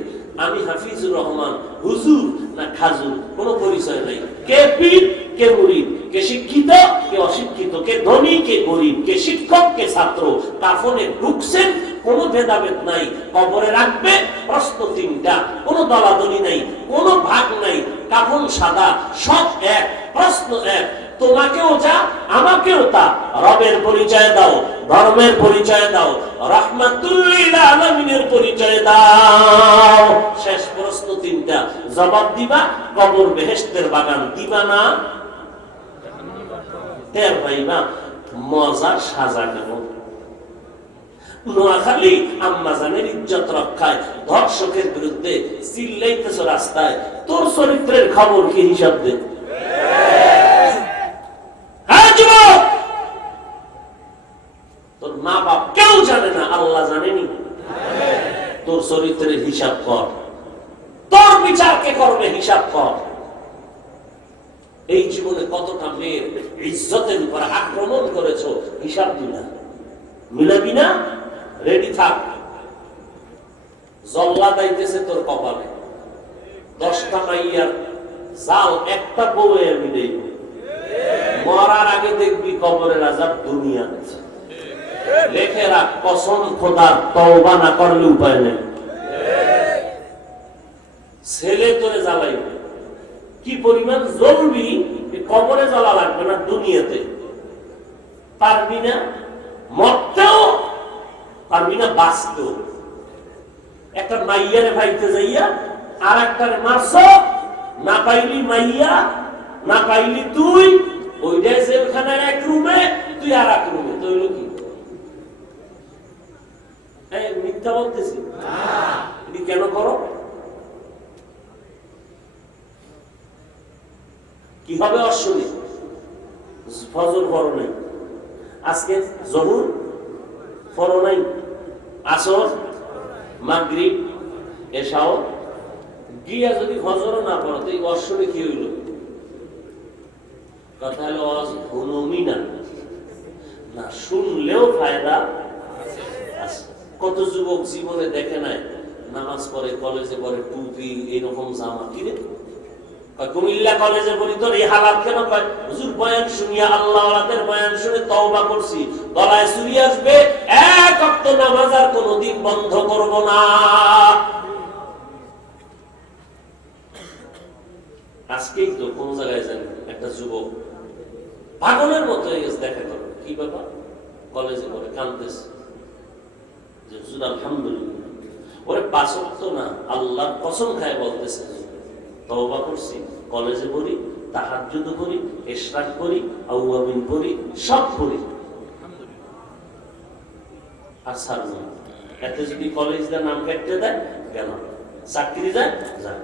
আমি হাফিজুর রহমান হুজুর না খাজুর, কোনো পরিচয় নাই। কে পীর, কে মুরিদ, কে শিক্ষিত, কে অশিক্ষিত, কে ধনী, কে গরিব, কে শিক্ষক, কে ছাত্র, কাফনে ঢুকছেন, কোনো ভেদাভেদ নাই। কবরে রাখবে, প্রশ্ন 3টা, কোনো দলাদলি নাই, কোনো ভাগ নাই। কাফন সাদা, সব এক, প্রশ্ন এক। তোমাকেও যা, আমাকেও তা। রবের পরিচয় দাও, ধর্মের পরিচয় দাও, রাহমাতুল লিল আলামিনের পরিচয় দাও। শেষ প্রশ্ন 3টা, জবাব দিবা, কবর বেহেশতের বাগান দিবা না, টের পাইবা মজার সাজা কেমন। নোয়াখালী আম্মাজানের ইজ্জত রক্ষায় ধর্ষকের বিরুদ্ধে চিল্লাইতেছ রাস্তায়, তোর চরিত্রের খবর কি? হিসাব দে। তোর মা বাপ কেউ জানে না, আল্লাহ জানেনি? তোর চরিত্রের হিসাব কর, তোর বিচার কে করবে? হিসাব কর। এই জীবনে কতটা মেয়ের ইজ্জতের উপর আক্রমণ করেছো, হিসাব দিনা, মিলাবি না? রেডি থাক, জল্লা দাইতেছে তোর কপালে। 10টা মাইয়ার জাল একটা বউয়ে মিলে, মরার আগে দেখবি কবরের আযাব দুনিয়াতে। লেখে রাখ, কসম খোদার, তওবা না করলে উপায় নেই। ছেলে তোরে জ্বালাইবে, কি পরিমাণ জ্বলবি, কবরে জ্বলা লাগবে না, দুনিয়াতে পারবি না। মরতেও পারবি না, বাঁচতেও। একটা মাইয়ারে ভাইতে যাইয়া আর একটারে মারছ, না পাইলি মাইয়া, না পাইলি তুই, ওইটাই জেলখানার এক রুমে, তুই আর এক রুমে। তো হইল কি? মিথ্যা বলতেছি? এটি কেন করো? কি হবে? অশ্বনী ফজর পড়ো নাই, আজকে জহুর পড়ো নাই, আসর, মাগরিব, এশাও গিয়া যদি ফজরও না পড়ো, তো এই অশ্বনী কি হইল? কথা হলো হুনুমি না, শুনলেও ফায়দা আছে। কত যুবক জীবনে দেখে নাই, নামাজ পড়ে, কলেজে পড়ে, টুপি, এইরকম জামা কিনে। কুমিল্লা কলেজে পড়ি, তোর এই হালাত কেন? হুজুর বয়ান শুনিয়া, আল্লাহওয়ালাদের বয়ান শুনে তওবা করছি, গলায় চুরি আসবে, এক ওয়াক্ত নামাজ আর কোনোদিন বন্ধ করব না। আজকেই তো কোন জায়গায় জানি একটা যুবক পাগলের মতো হয়ে গেছে, দেখা করো কি ব্যাপার, কলেজে পড়ে, কাঁদতেছে যে হুজুর আলহামদুলিল্লাহ। ওরে 5 ওয়াক্ত না, আল্লাহর কসম খায় বলতেছে, তওবা করছি, কলেজে পড়ি, তাহাজ্জুদ করি, ইশরাক করি, আউয়াবিন করি, সব করি, আর ছাড়ব না। এতে যদি কলেজের নাম কেটে দেয়, কেন? চাকরি যায়, যায়।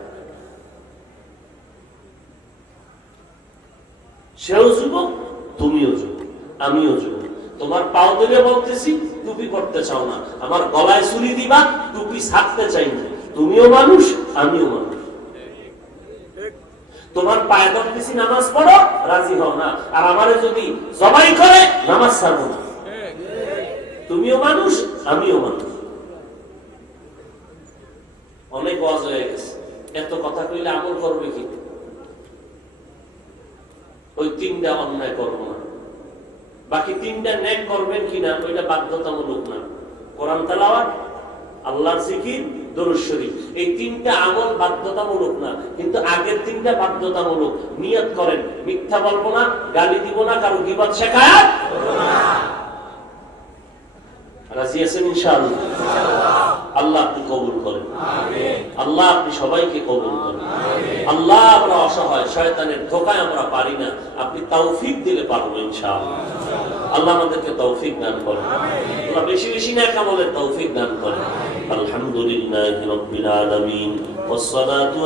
সেও যুবক, তুমিও যুবক, আমিও যুবক। তোমার পাও ধরে বলতেছি, টুপি পড়তে চাও না, আমার গলায় ছুরি দিবা, টুপি ছাড়তে চাই না। তুমিও মানুষ, আমিও মানুষ। তোমার পায়ে ধরতেছি, নামাজ পড়ো, রাজি হও না, আর আমারে যদি জবাই করে, নামাজ ছাড়বো না। তুমিও মানুষ, আমিও মানুষ। অনেক এত কথা কইলে আমল করবে কি? ওই তিনটা অন্যায় করবো না, বাকি তিনটা ন্যাক করবেন কিনা ওইটা বাধ্যতামূলক না। কোরআন তেলাওয়াত, আল্লাহর জিকির, দরুদ শরীফ, এই তিনটা আমল বাধ্যতামূলক না, কিন্তু আগের তিনটা বাধ্যতামূলক। নিয়ত করেন মিথ্যা বলবো না, গালি দিব না, কারো গীবত শেখায়াত করব না। রাজি আছেন ইনশাআল্লাহ? আল্লাহ আপনি কবুল করেন, আল্লাহ আপনি সবাইকে কবুল করেন। আল্লাহ আমরা অসহায়, শয়তানের ধোকায় আমরা পারি না, আপনি তৌফিক দিলে পারবো ইনশাআল্লাহ। আল্লাহ আমাদেরকে তৌফিক দান করেন, আল্লাহ বেশি বেশি নেক আমলের তৌফিক দান করেন। আলহামদুলিল্লাহি রাব্বিল আলামিন ওয়াস সালাতু